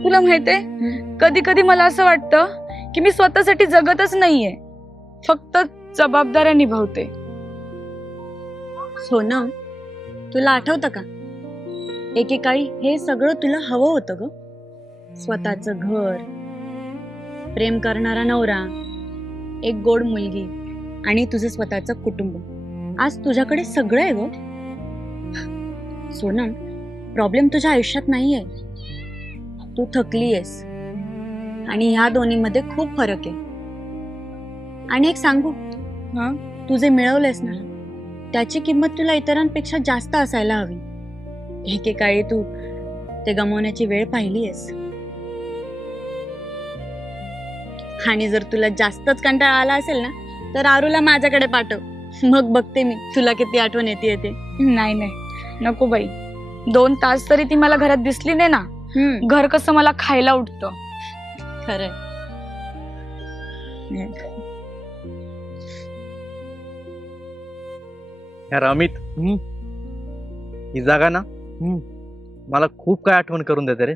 तुला माहितीये, कधी कधी मला असं वाटतं की मी स्वतःसाठी जगतच नाहीये, फक्त जबाबदाऱ्या निभावते. सोनम, तुला आठवतं का एकेकाळी हे सगळं तुला हवं होतं ग? स्वतःचं घर, प्रेम करणारा नवरा, एक गोड मुलगी आणि तुझं स्वतःचं कुटुंब. आज तुझ्याकडे सगळं आहे ग. सोनम, प्रॉब्लेम तुझ्या आयुष्यात नाहीये, तू थकली आहेस आणि ह्या दोन्हीमध्ये खूप फरक आहे. आणि एक सांगू, तू जे मिळवलंयस ना त्याची किंमत तुला इतरांपेक्षा जास्त असायला हवी. एकेकाळी तू ते गमावण्याची वेळ पाहिली आहेस. आणि जर तुला जास्तच कंटाळा आला असेल ना तर आरूला माझ्याकडे पाठव, मग बघते मी तुला किती आठवण येते ते. नाही नाही, नको बाई. 2 तास तरी ती मला घरात दिसली नाही ना, घर कसं मला खायला उठतं. खरंय. यार अमित, ही जागा ना मला खूप काय आठवण करून देते रे.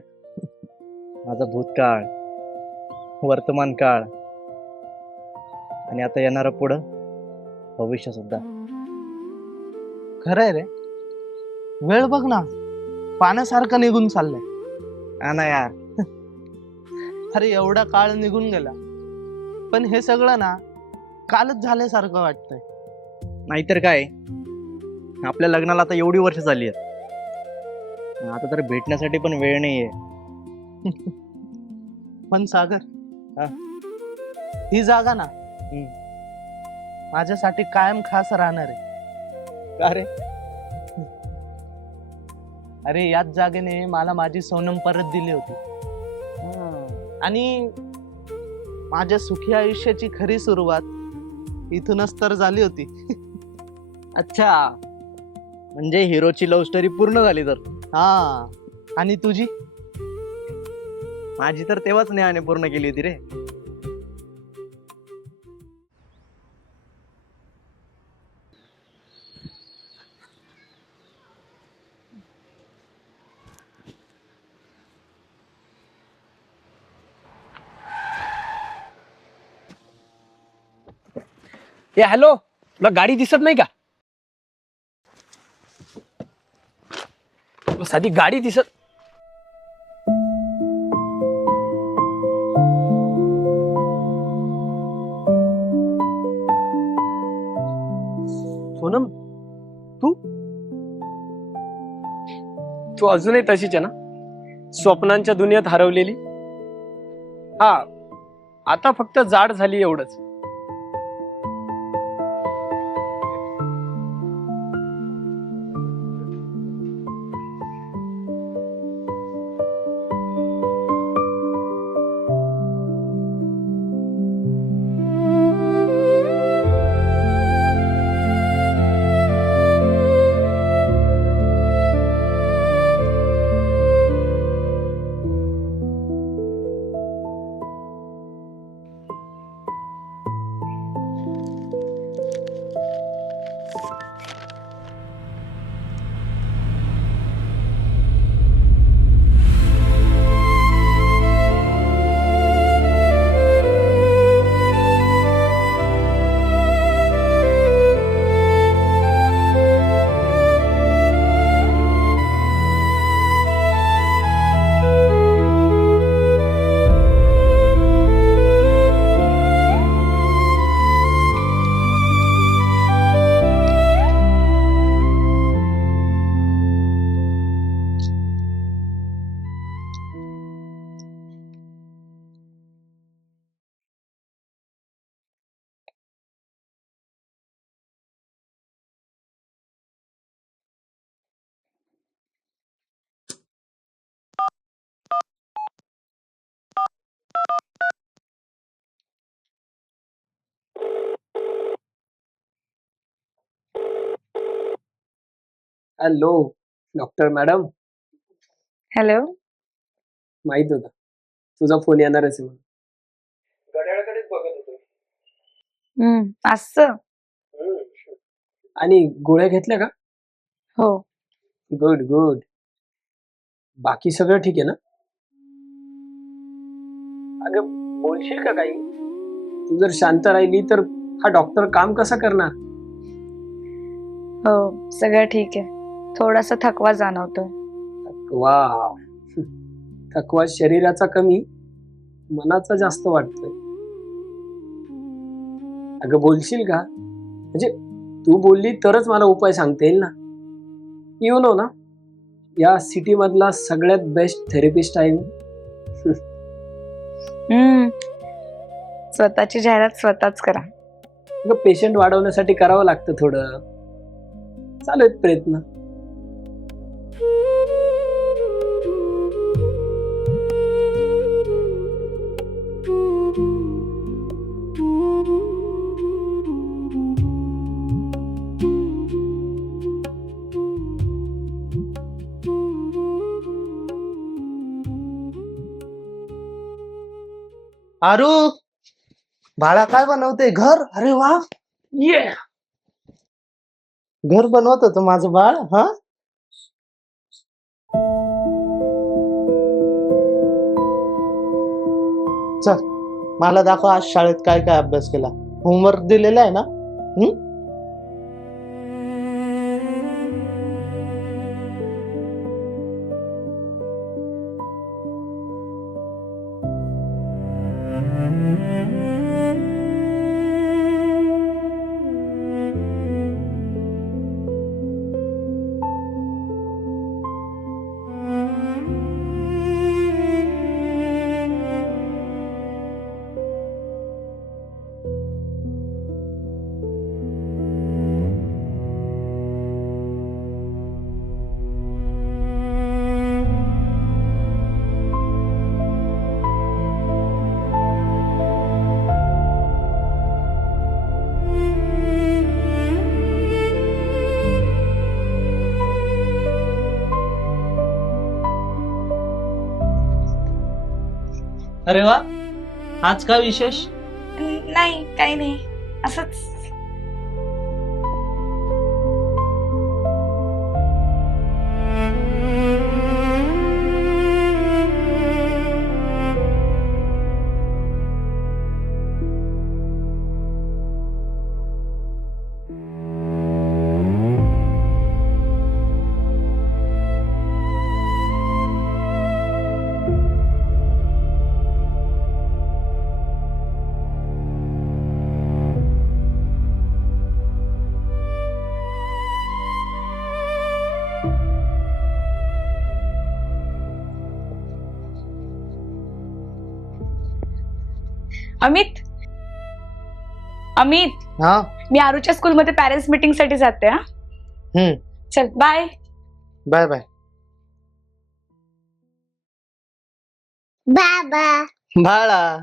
माझा भूतकाळ, वर्तमान काळ आणि आता येणारं पुढं भविष्य सुद्धा. खरंय रे, वेळ बघ ना, पाण्यासारखं निघून चाललंय. हा ना यार. अरे एवढा काळ निघून गेला, पण हे सगळं ना कालच झाल्यासारखं वाटतंय. नाहीतर काय, आपल्या लग्नाला आता एवढी वर्ष झाली आहेत, आता तर भेटण्यासाठी पण वेळ नाहीये. पण सागर, हा? ही जागा ना माझ्यासाठी कायम खास राहणार आहे. का रे? अरे याच जागेने मला माझी सोनम परत दिली होती आणि माझ्या सुखी आयुष्याची खरी सुरुवात इथूनच तर झाली होती. अच्छा, म्हणजे हिरोची लव्ह स्टोरी पूर्ण झाली तर. हा, आणि तुझी? माझी तर तेव्हाच नेहाने पूर्ण केली होती रे. ए हॅलो, तुला गाडी दिसत नाही का? तुला साधी गाडी दिसत. सोनम, तू अजूनही तशीच आहे ना, स्वप्नांच्या दुनियेत हरवलेली. हा, आता फक्त जाड झाली एवढंच. Hello doctor madam. हॅलो. माहित होता तुझा फोन येणारच आहे म्हणून. घड्याळाकडेच बघत होतो. असं. आणि गोळ्या घेतल्या का? हो. Good good. बाकी सगळं ठीक आहे ना? अगं बोलशील का काही? तू जर शांत राहिली तर हा डॉक्टर काम कसं करणार? हो, सगळं ठीक आहे. थोडासा थकवा जाणवतोय. वा, थकवा शरीराचा कमी, मनाचा जास्त वाटतोय. अगं बोलशील का? म्हणजे तू बोलली तरच मला उपाय सांगता येईल ना. यू नो ना, या सिटी मधला सगळ्यात बेस्ट थेरपिस्ट आहे मी. स्वतःची जाहिरात स्वतःच करा. अगं पेशंट वाढवण्यासाठी करावं लागतं थोडं. चालू आहेत प्रयत्न. आरू, बाळा काय बनवते? घर? अरे वा, ये घर बनवत होतं माझं बाळ. हा, चल मला दाखव आज शाळेत काय काय अभ्यास केला. होमवर्क दिलेला आहे ना? अरे वा, आज काय विशेष? नाही, काही नाही, असंच. अमित, अमित, हा, मी आरूच्या स्कूलमध्ये पॅरेंट्स मीटिंग साठी जाते. हा, चल बाय. Bye bye. बाबा बाळा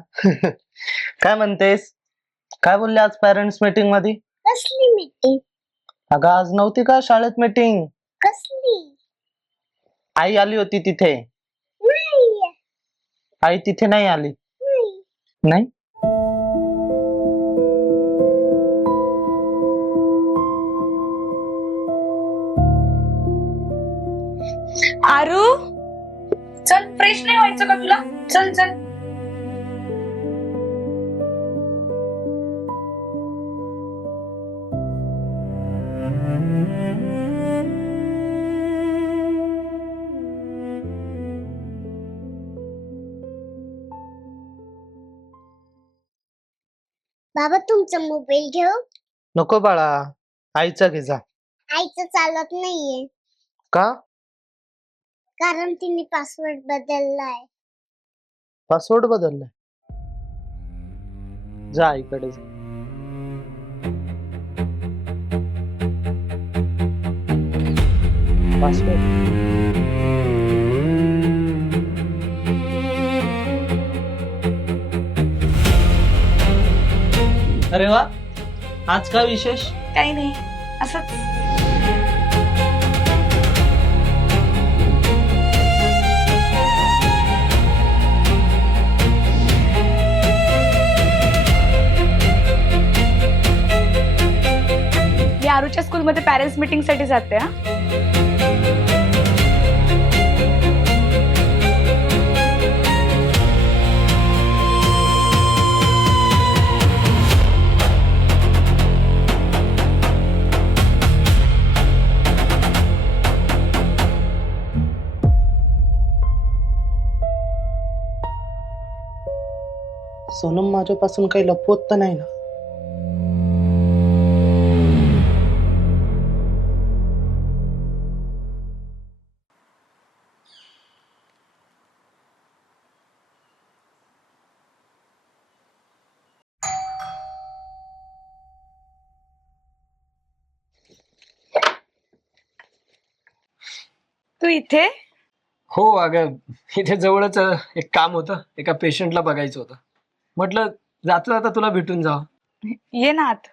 काय म्हणतेस? काय बोलले आज पॅरेंट्स मीटिंग मध्ये? कसली मीटिंग? अगं आज नव्हती का शाळेत मीटिंग? कसली? आई आली होती तिथे. नाही आई तिथे नाही आली. नाही? आरू, चल, फ्रेश नाही व्हायचं का तुला? चल चल. बाबा तुमचा मोबाईल घेऊ? नको बाळा, आईचा घे जा. आईचं चालत नाहीये का? कारण तिने पासवर्ड बदललाय. पासवर्ड बदललाय? जा आईकडे जा. पासवर्ड अरे वा, आज काय विशेष? काही नाही, असंच. जवळच्या स्कूलमध्ये पॅरेंट्स मीटिंग साठी जाते हा. सोनम माझ्यापासून काही लपवत तर नाही ना? तू इथे? हो अगं, इथे जवळच एक काम होतं, एका पेशंटला बघायचं होतं. म्हटलं जाता जाता तुला भेटून जावं. ये ना आत.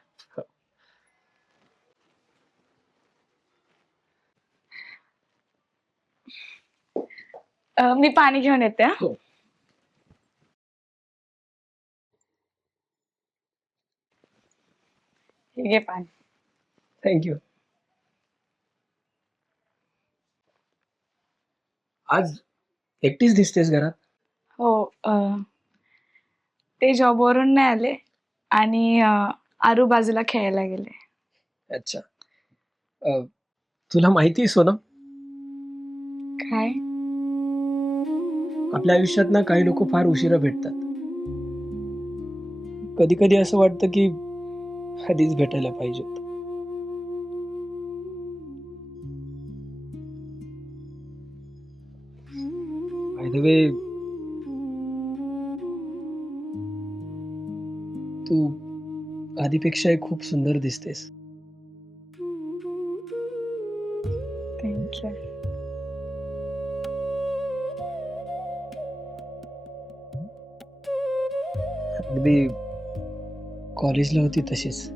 मी पाणी घेऊन येते हा. हो. हे घे पाणी. थँक्यू. आज एकटीच दिसतेस घरात? हो, ते जॉबवरून नाही आले आणि आरू बाजूला खेळायला गेले. अच्छा. तुला माहिती आहे सोनम, काय? आपल्या आयुष्यात ना काही लोक फार उशिरा भेटतात. कधी कधी असं वाटतं की आधीच भेटायला पाहिजे होतं. बाय द वे, तू आधीपेक्षा खूप सुंदर दिसतेस. थँक्यू. अगदी कॉलेजला होती तशीच.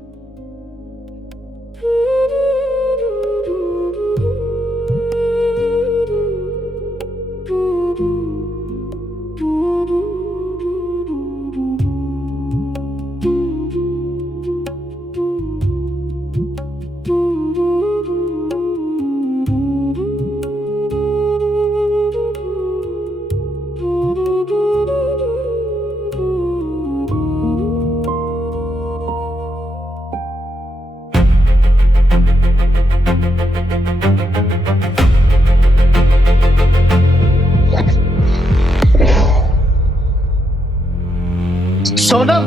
सोनम,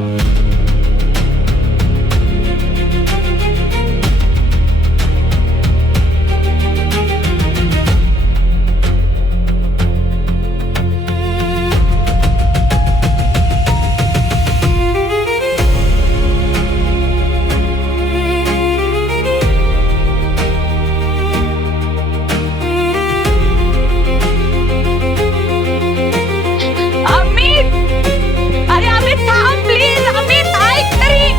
अमित! अरे अमित थांब प्लीज. अमित ऐक तरी.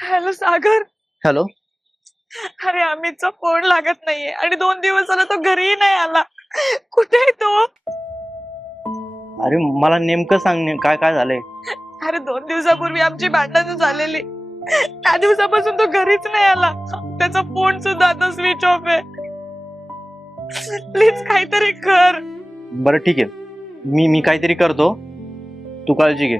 हॅलो सागर. हॅलो. अरे अमितचा फोन लागत नाहीये आणि 2 दिवस झाला तो घरीही नाही आला. कुठे आहे तो? अरे मला नेमकं सांग काय काय झालंय. अरे 2 दिवसापूर्वी आमची भांडणं झालेली. त्या दिवसापासून तो घरीच नाही आला. त्याचा फोन सुद्धा आता स्विच ऑफ आहे. प्लीज काहीतरी कर. बरं ठीक आहे, मी काहीतरी करतो, तू काळजी घे.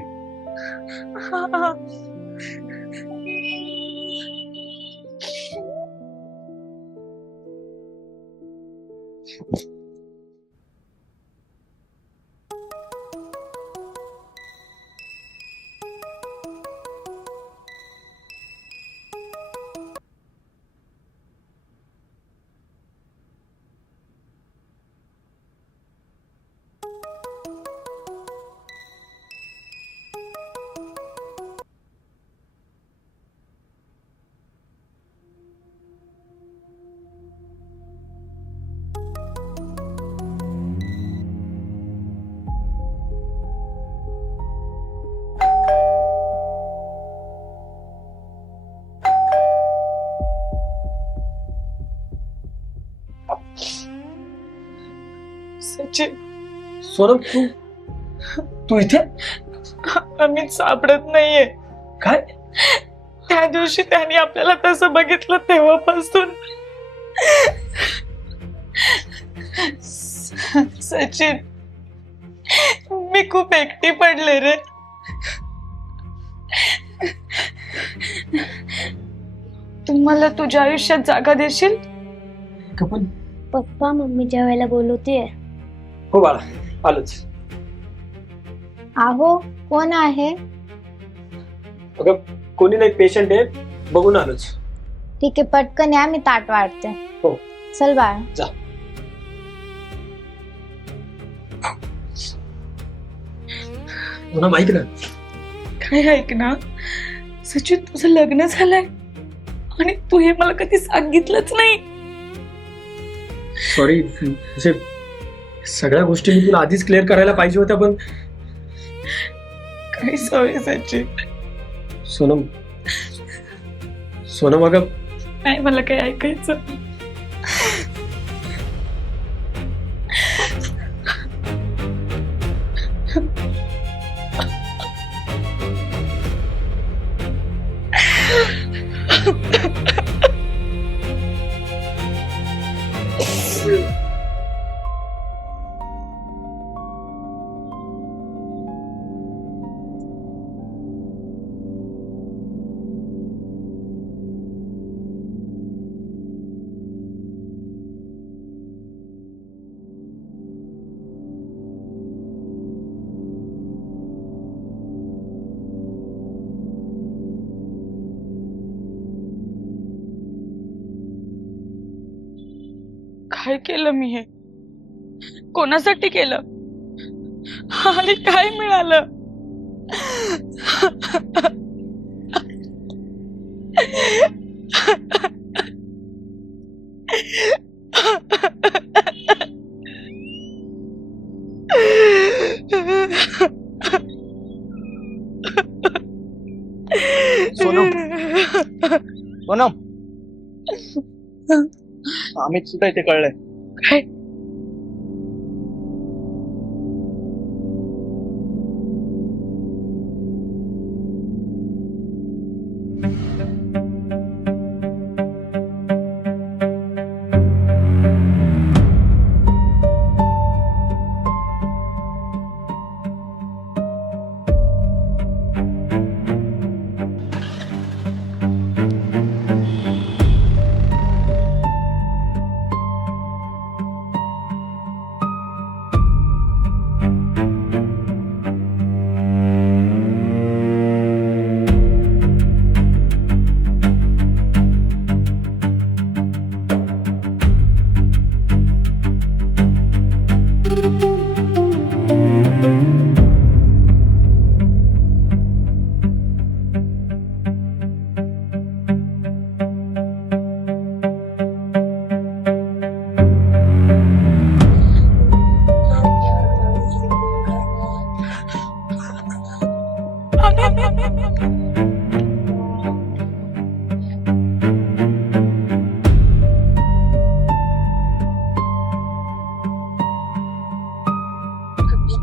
सचिन, सोनम, तू इथे? अमित सापडत नाहीये. काय? त्या दिवशी त्यांनी आपल्याला तसं बघितलं तेव्हापासून. सचिन, मी खूप एकटी पडले रे. तू मला तुझ्या आयुष्यात जागा देशील? कपन, पप्पा मम्मी जेवायला बोलवतेय. हो बाळा, आलोच. आहो, कोण आहे? अगं कोणी नाही, पेशंट आहे, बघून आलोच. ठीक आहे, पटकन या, मी ताट वाढते. हो. चल बाळ. जा. सोनम ऐक ना. काय ऐक ना सचिन, तुझं लग्न झालंय आणि तू हे मला कधी सांगितलंच नाही. सॉरी, म्हणजे सगळ्या गोष्टी मी तुला आधीच क्लिअर करायला पाहिजे होत्या, पण काय सॉरी सचिन. सोनम, सोनम अगं नाही मला काही ऐकायचं. काय केलं मी हे? कोणासाठी केलं आणि काय मिळालं? सोनम, सोनम, अमित सुद्धा इथे कळलंय. काय?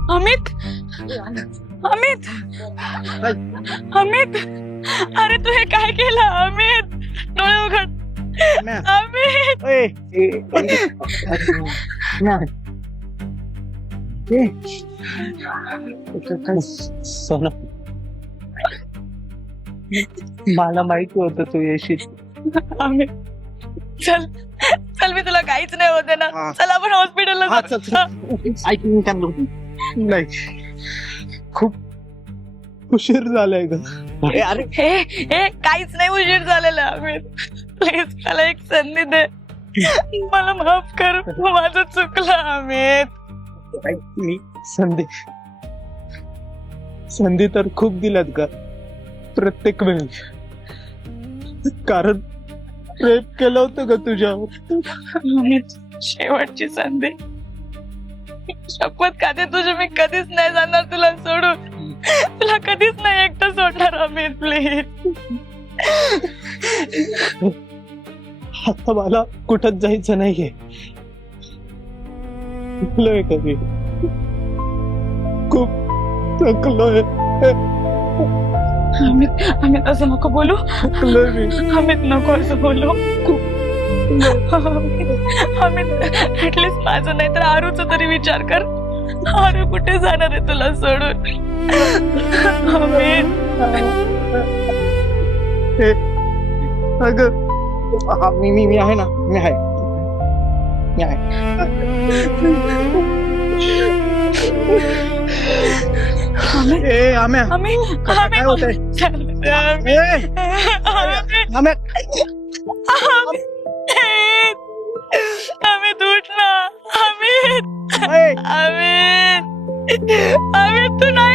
अमित, अमित, अमित, अरे तू हे काय केलं अमित? डोळे उघड म्या. अमित. सोनम, मला माहिती होतं तू येशील. अमित चल चल, मी तुला काहीच नाही होते ना. हा. चल आपण हॉस्पिटलला हा, जाऊ. चल, चल. ऐक मी काय म्हणतो. नाही, खूप उशीर झालाय ग. ए, अरे हे हे काहीच नाही उशीर झालेला अमित. प्लीज मला एक संधी दे. मला माफ कर, माझं चुकलं अमित. ऐक, मी संधी तर खूप दिल्यात ग, प्रत्येक वेळी. कारण प्रेम केलं होतं ग तुझ्यावर. अमित, शेवटची संधी. शपथ खाते तुझी, मी कधीच नाही जाणार तुला सोडून. तुला कधीच नाही एकटं सोडणार अमित, प्लीज. आता मला कुठंच जायचं नाहीये. थकलोय कधी, खूप थकलोय. अमित अमित असं नको बोलू. थकलोय मी. अमित नको असं बोलू. अमित ऍटलीस्ट माझं नाही तर आरूचा तरी विचार कर. आरू कुठे जाणार आहे तुला सोडून? अमित. अगं, हा, मी आहे ना, मी आहे. ए आम्या, अमित काय होतंय? आम्या, अमित उठ ना. अमित ए, अमित अमित तू ना